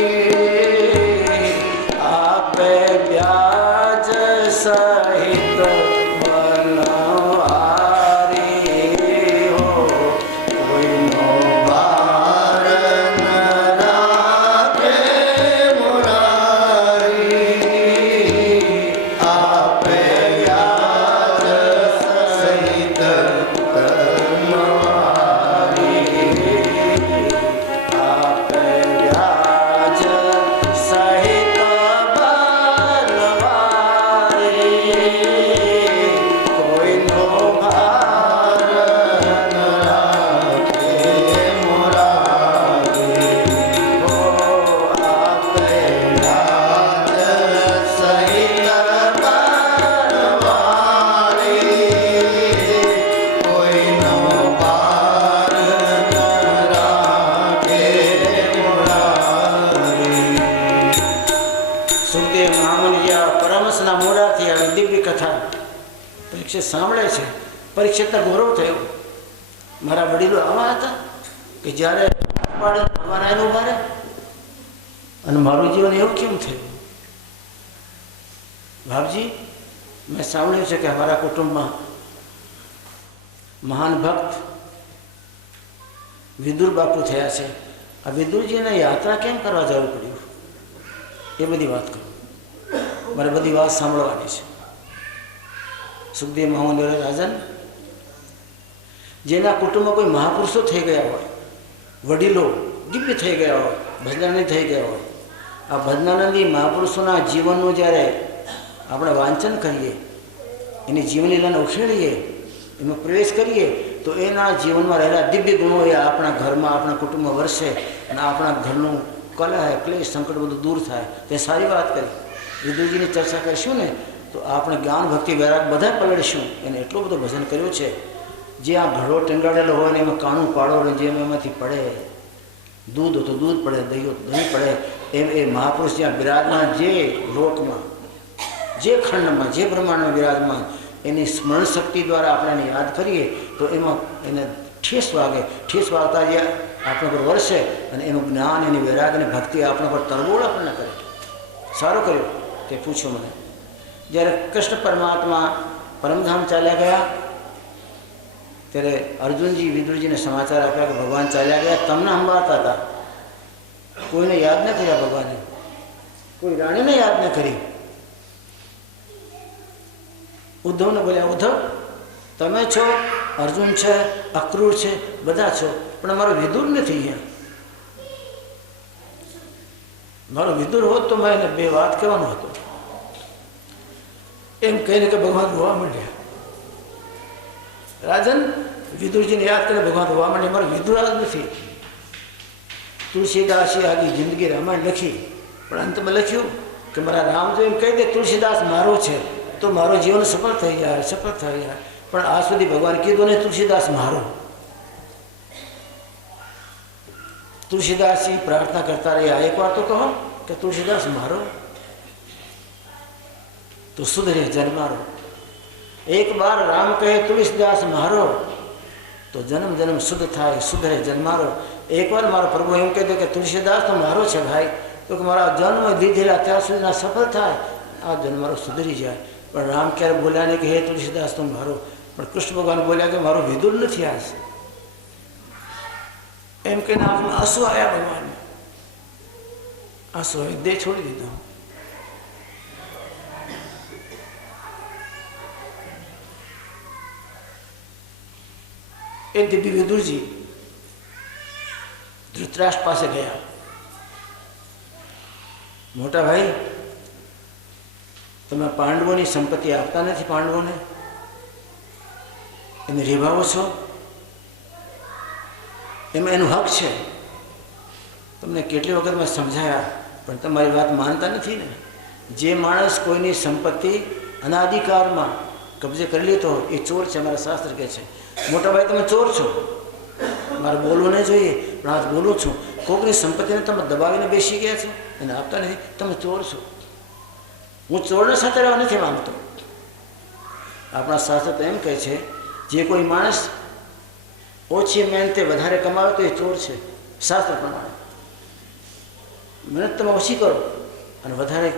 આપે વ્યાજ સહિત બનવારી હો. કોઈનો ભાર ન રાખે મુરારી, આપે વ્યાજ સહિત બનવારી, આપે વ્યાજ સહિત બનવારી, કોઈનો ભાર ન રાખે મુરારી હો. આપે વ્યાજ સહિત બનવારી, કોઈનો ભાર ન રાખે મુરારી. સુખદેવ મહામુનિ જેવા પરમહંસના મોઢાથી આવી દિવ્ય કથા પરીક્ષિત સાંભળે છે. પરીક્ષિતને ગૌરવ થયો, મારા વડીલો આવા હતા કે જ્યારે અમારા એને ઉભા રહે, અને મારું જીવન એવું કેમ થયું? બાપજી, મેં સાંભળ્યું છે કે અમારા કુટુંબમાં મહાન ભક્ત વિદુર બાપુ થયા છે. આ વિદુરજીને યાત્રા કેમ કરવા જવું પડ્યું? એ બધી વાત કરું, મારે બધી વાત સાંભળવાની છે. સુખદેવ મહામુનિ રાજન, જેના કુટુંબમાં કોઈ મહાપુરુષો થઈ ગયા હોય, વડીલો દિવ્ય થઈ ગયા હોય, ભજનાનંદ થઈ ગયા હોય, આ ભજનાનંદી મહાપુરુષોના જીવનનું જ્યારે આપણે વાંચન કરીએ, એની જીવનલીલાને ઉખેડીએ, એમાં પ્રવેશ કરીએ, તો એના જીવનમાં રહેલા દિવ્ય ગુણો એ આપણા ઘરમાં, આપણા કુટુંબમાં વરસે, અને આપણા ઘરનું કલહ ક્લેશ સંકટ બધું દૂર થાય. તે સારી વાત કરી. વિદુરજીની ચર્ચા કરીશું ને તો આપણે જ્ઞાન ભક્તિ વૈરાગ બધા પલળીશું. એને એટલું બધું ભજન કર્યું છે. જે આ ઘડો ટેંગાડેલો હોય ને એમાં કાણું પાડો ને જેમ એમાંથી પડે, દૂધ તો દૂધ પડે, દહીં તો દહીં પડે, એમ એ મહાપુરુષ જ્યાં બિરાજમાન, જે લોકમાં, જે ખંડમાં, જે બ્રહ્માંડમાં બિરાજમાન, એની સ્મરણ શક્તિ દ્વારા આપણે એને યાદ કરીએ તો એમાં એને ઠેસ વાગે. ઠેસ વાગતા જે આપણા પર વરસે, અને એનું જ્ઞાન, એની વૈરાગ અને ભક્તિ આપણા પર તરબોળ આપણને કરે. સારું કર્યું તે પૂછ્યું મને. જ્યારે કૃષ્ણ પરમાત્મા પરમધામ ચાલ્યા ગયા ત્યારે અર્જુનજી વિદુરજીને સમાચાર આપ્યા કે ભગવાન ચાલ્યા ગયા, તમને સંભાળતા હતા. કોઈને યાદ ન કર્યા ભગવાને, કોઈ રાણીને યાદ ન કરી. ઉદ્ધવને બોલ્યા, ઉદ્ધવ તમે છો, અર્જુન છે, અક્રૂર છે, બધા છો, પણ અમારો વિદુર નથી અહીંયા. મારો વિદુર હોત તો મેં એને બે વાત કહેવાનો હતો. એમ કહીને કે ભગવાન રોવા માંડ્યા. રાજન, વિદુરજીને યાદ કરીને ભગવાન રોવા માંડ્યા. મારો વિદુર જ નથી. તુલસીદાસે આખી જિંદગી રામાયણ લખી, પણ અંતમાં લખ્યું કે મારા રામ જો એમ કહી દે તુલસીદાસ મારો છે તો મારો જીવન સફળ થઈ જાય, સફળ થઈ જાય. પણ આજ સુધી ભગવાન કીધું ને તુલસીદાસ મારો. તુલસીદાસજી પ્રાર્થના કરતા રહ્યા, એક વાર તો કહો કે તુલસીદાસ મારો, તો સુધરે જન્મારો. એક બાર રામ કહે તુલસીદાસ મારો તો જન્મ જન્મ શુદ્ધ થાય, સુધરે જન્મારો. એકવાર મારો પ્રભુ એમ કહી દે કે તુલસીદાસ તો મારો છે ભાઈ, તો કે મારા જન્મ દીધેલા ત્યાં સુધીના સફળ થાય, આ જન્મ મારો સુધરી જાય. પણ રામ ક્યારે બોલ્યા નહીં કે હે તુલસીદાસ તો મારો. પણ કૃષ્ણ ભગવાન બોલ્યા કે મારો વિદુર નથી આજ. એમ કહીને આંખમાં આંસુ આવ્યા ભગવાન. આંસુ આવી દેહ છોડી દીધો. એ દિવ્ય વિદુરજી ધૃતરાષ્ટ્ર પાસે ગયા. મોટા ભાઈ, તમે પાંડવોની સંપત્તિ આપતા નથી, પાંડવોને એને રીભાવો છો, એમાં એનું હક છે. તમને કેટલી વખત મેં સમજાયા પણ તમારી વાત માનતા નથી ને. જે માણસ કોઈની સંપત્તિ અનાધિકારમાં કબજે કરી લેતો હોય એ ચોર છે. અમારા શાસ્ત્ર કહે છે મોટા ભાઈ તમે ચોર છો, મારે બોલવું નહીં જોઈએ પણ આજ બોલું છું. કોઈકની સંપત્તિને તમે દબાવીને બેસી ગયા છો, એને આપતા નથી, તમે ચોર છો. હું ચોરને સાથે રહેવા નથી માંગતો. આપણા શાસ્ત્ર તો એમ કહે છે જે કોઈ માણસ ઓછી મહેનતે વધારે કમાવે તો એ ચોર છે. શાસ્ત્ર પ્રમાણે મહેનત તમે ઓછી કરો અને વધારે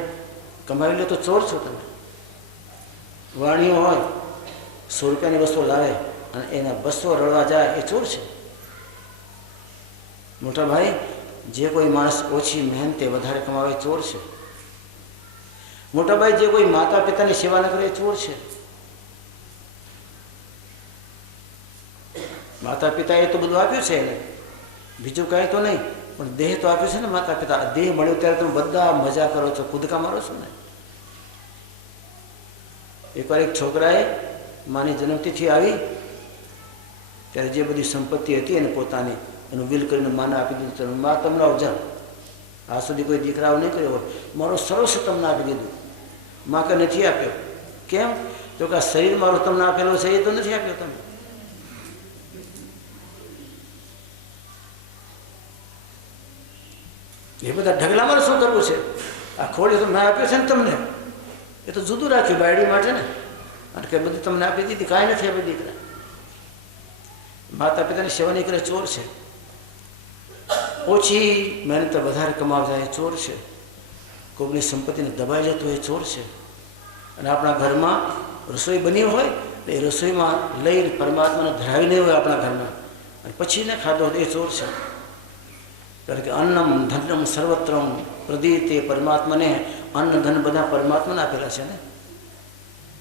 કમાવી લે તો ચોર છો તમે. વાણીઓ હોય 100 રૂપિયાની વસ્તુ લાવે અને એના 200 રળવા જાય એ ચોર છે. મોટા ભાઈ, જે કોઈ માણસ ઓછી મહેનતે વધારે કમાવે ચોર છે. મોટા ભાઈ, જે કોઈ માતા પિતાની સેવા ન કરે એ ચોર છે. માતા પિતાએ તો બધું આપ્યું છે એને, બીજું કાંઈ તો નહીં, પણ દેહ તો આપ્યું છે ને માતા પિતા. દેહ મળ્યો ત્યારે તમે બધા મજા કરો છો, કૂદકા મારો છો ને. એકવાર એક છોકરાએ માની જન્મતિથિ આવી ત્યારે જે બધી સંપત્તિ હતી એને પોતાની એનું વિલ કરીને માને આપી દીધું. મા તમને અવજાવ, આ સુધી કોઈ દીકરાઓ નહીં કર્યો હોય, મારો સર્વસ્વ તમને આપી દીધું. મા કે નથી આપ્યો. કેમ? તો કે આ શરીર મારું તમને આપેલું છે એ તો નથી આપ્યો તમે. એ બધા ઢગલા મારે શું કરવું છે? આ ખોડી તો મેં આપ્યો છે ને તમને, એ તો જુદું રાખ્યું બાયડી માટે ને. અને કે બધી તમને આપી દીધી, કાંઈ નથી આપી દીકરા. માતા પિતાની સેવા નહીં કરે ચોર છે. ઓછી મહેનત વધારે કમાવતા એ ચોર છે. કોઈની સંપત્તિને દબાઈ જતો એ ચોર છે. અને આપણા ઘરમાં રસોઈ બની હોય તો એ રસોઈમાં લઈને પરમાત્માને ધરાવી નહીં હોય આપણા ઘરમાં અને પછી ને ખાધો એ ચોર છે. કારણ કે અન્નમ ધનમ સર્વત્રમ પ્રદીતે પરમાત્માને અન્ન ધન બધા પરમાત્માને આપેલા છે ને.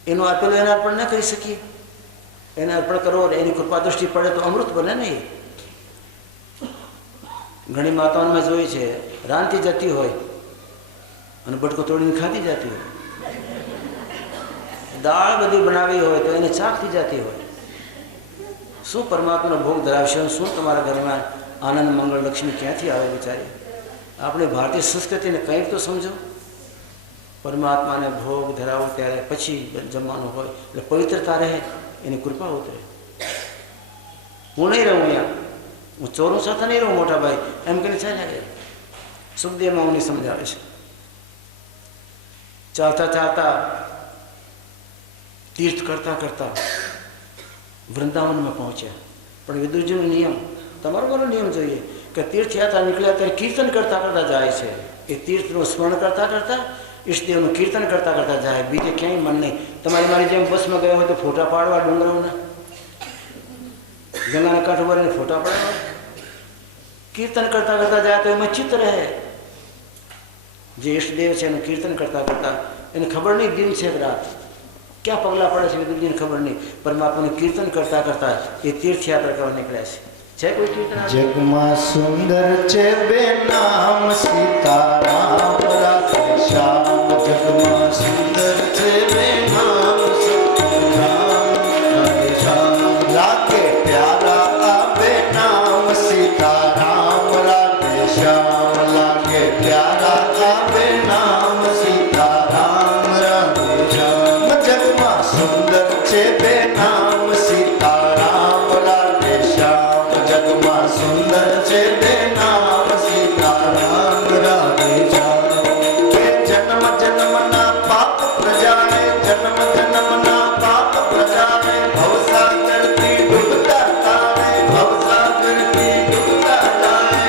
એનું આપેલું એને અર્પણ ન કરી શકીએ. એને અર્પણ કરવો એની કૃપા દૃષ્ટિ પડે તો અમૃત બને નહીં. ઘણી માતાઓને મેં જોઈ છે રાંધતી જતી હોય અને બટકો તોડીને ખાતી જતી હોય. દાળ બધી બનાવી હોય તો એને ચાખતી જતી હોય. શું પરમાત્માનો ભોગ ધરાવશે? શું તમારા ઘરમાં આનંદ મંગળ લક્ષ્મી ક્યાંથી આવે બિચારી? આપણે ભારતીય સંસ્કૃતિને કંઈક તો સમજો. પરમાત્માને ભોગ ધરાવો ત્યારે પછી જમવાનું હોય એટલે પવિત્રતા રહે, એની કૃપા ઉતરે. હું નહીં રહું અહીંયા, હું ચોરો સાથે નહીં રહું મોટા ભાઈ એમ કરીને ચાલ્યા ગયા. સુખદેવમાં મને સમજાવે છે. ચાલતા ચાલતા તીર્થ કરતા કરતા વૃંદાવનમાં પહોંચ્યા. પણ વિદુરજીનો નિયમ, તમારો મારો નિયમ જોઈએ કે તીર્થયાત્રા નીકળ્યા ત્યારે કીર્તન કરતા કરતા જાય છે. એ તીર્થનું સ્મરણ કરતા કરતા ઈષ્ટદેવનું કીર્તન કરતા કરતા જાય. બીજે ક્યાંય મન નહીં. તમારી મારી જેમ બસમાં ગયા હોય તો ફોટા પાડવા ડુંગરોના, ગંગાના કાંઠ ઉપર એને ફોટા પાડવા. કીર્તન કરતા કરતા જાય તો એમાં ચિત્ત રહે. જે ઈષ્ટદેવ છે એનું કીર્તન કરતા કરતા એને ખબર નહીં દિન છે રાત ક્યાં પગલાં પડે છે વિદુરજીને ખબર નહીં. પરમાત્માનું કીર્તન કરતા કરતા એ તીર્થયાત્રા કરવા નીકળ્યા છે. કોઈ કીર્તન? જગમાં સુંદર છે બે નામ સીતારામ રાધે શ્યામ. જગમાં સુંદર છે બે નામ સીતારામ રાધે શ્યામ. લાગે પ્યારા આ બે નામ સીતારામ રાધે શ્યામ. લાગે પ્યારા આ બે નામ સીતારામ રાધે શ્યામ. જગમાં સુંદર છે બે નામ સીતારામ રાધે શ્યામ. જગમાં સુંદર છે બે નામ સીતારામ રાધે શ્યામ. જન્મ જન્મના પાપ પ્રજાએ, જન્મ જન્મના પાપ પ્રજાએ ભવસાગરથી ડૂબતા તારે, ભવસાગરથી ડૂબતા તારે.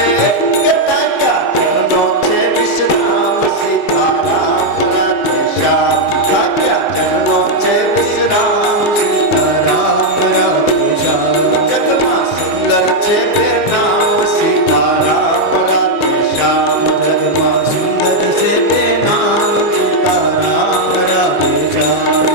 કે તાક્યા જન્મનો છે વિશ્રામ સીતારામ રાધે શ્યામ. તાક્યા જન્મનો છે વિશ્રામ સીતારામ રાધે શ્યામ. જગમાં સુંદર છે બે નામ સીતારામ રાધે શ્યામ. જગમાં સુંદર છે બે નામ સીતારામ રાધે શ્યામ.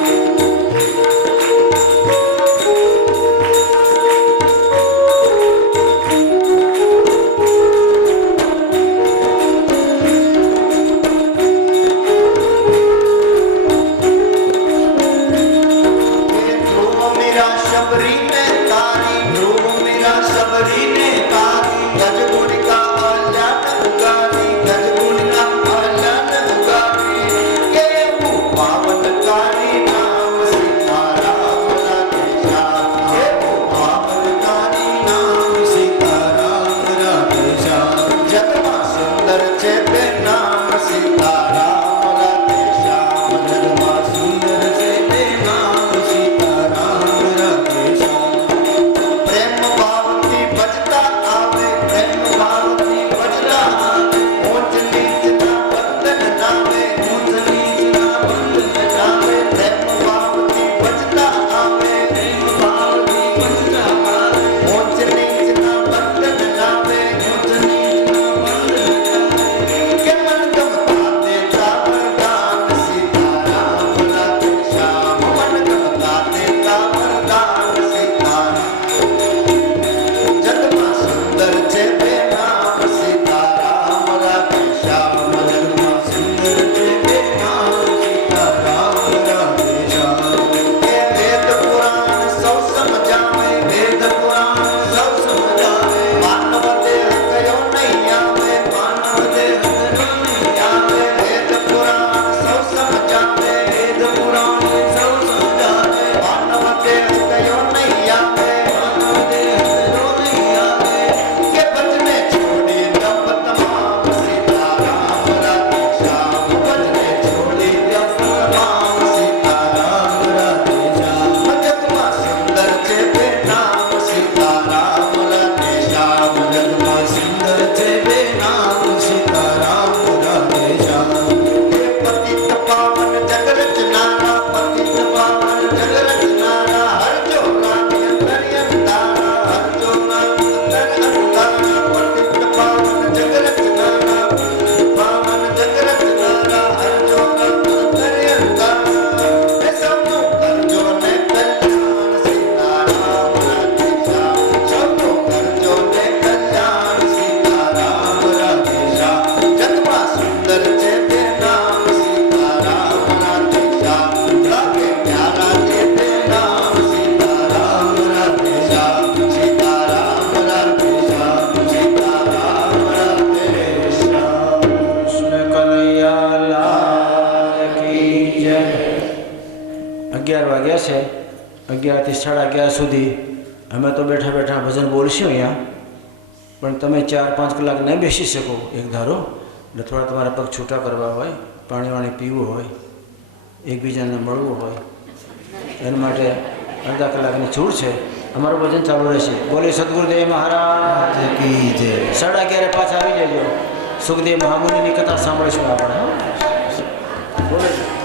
11 વાગ્યા છે. 11 થી 11:30 સુધી અમે તો બેઠા બેઠા ભજન બોલશું અહીંયા, પણ તમે 4-5 કલાક નહીં બેસી શકો એક ધારો, એટલે થોડા તમારા પગ છૂટા કરવા હોય, પાણી વાણી પીવું હોય, એકબીજાને મળવું હોય, એના માટે અડધા કલાકની છૂટ છે. અમારું ભજન ચાલુ રહેશે. બોલે સદગુરુદેવ મહારાજ કી જય. 11:30 પાછા આવી જજો. સુખદેવ મહામુનિની કથા સાંભળીશું આપણે. બોલે.